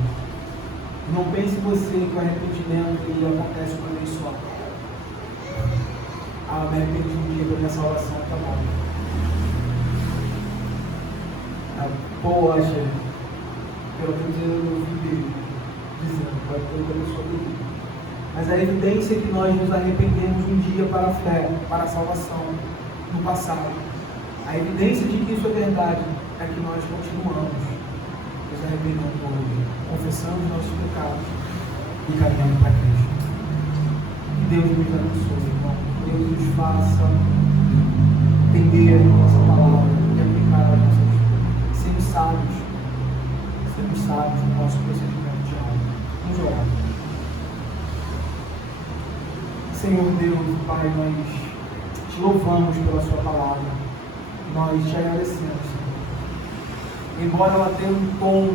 Não pense você que o arrependimento ele acontece uma vez só. Me arrependi um dia da minha salvação, tá bom. Poxa, pelo menos eu vi dizendo, pode ter outra pessoa do dia. Mas a evidência é que nós nos arrependemos um dia para a fé, para a salvação, no passado. A evidência de que isso é verdade é que nós continuamos nos arrependendo hoje, confessando os nossos pecados e caminhando para Cristo. Que Deus nos abençoe, irmão. Deus nos faça entender a nossa palavra e aplicar as nossas vidas. Sermos sábios no nosso procedimento diário. Vamos orar. Senhor Deus, Pai, nós te louvamos pela sua palavra. Nós te agradecemos, Senhor. Embora ela tenha um tom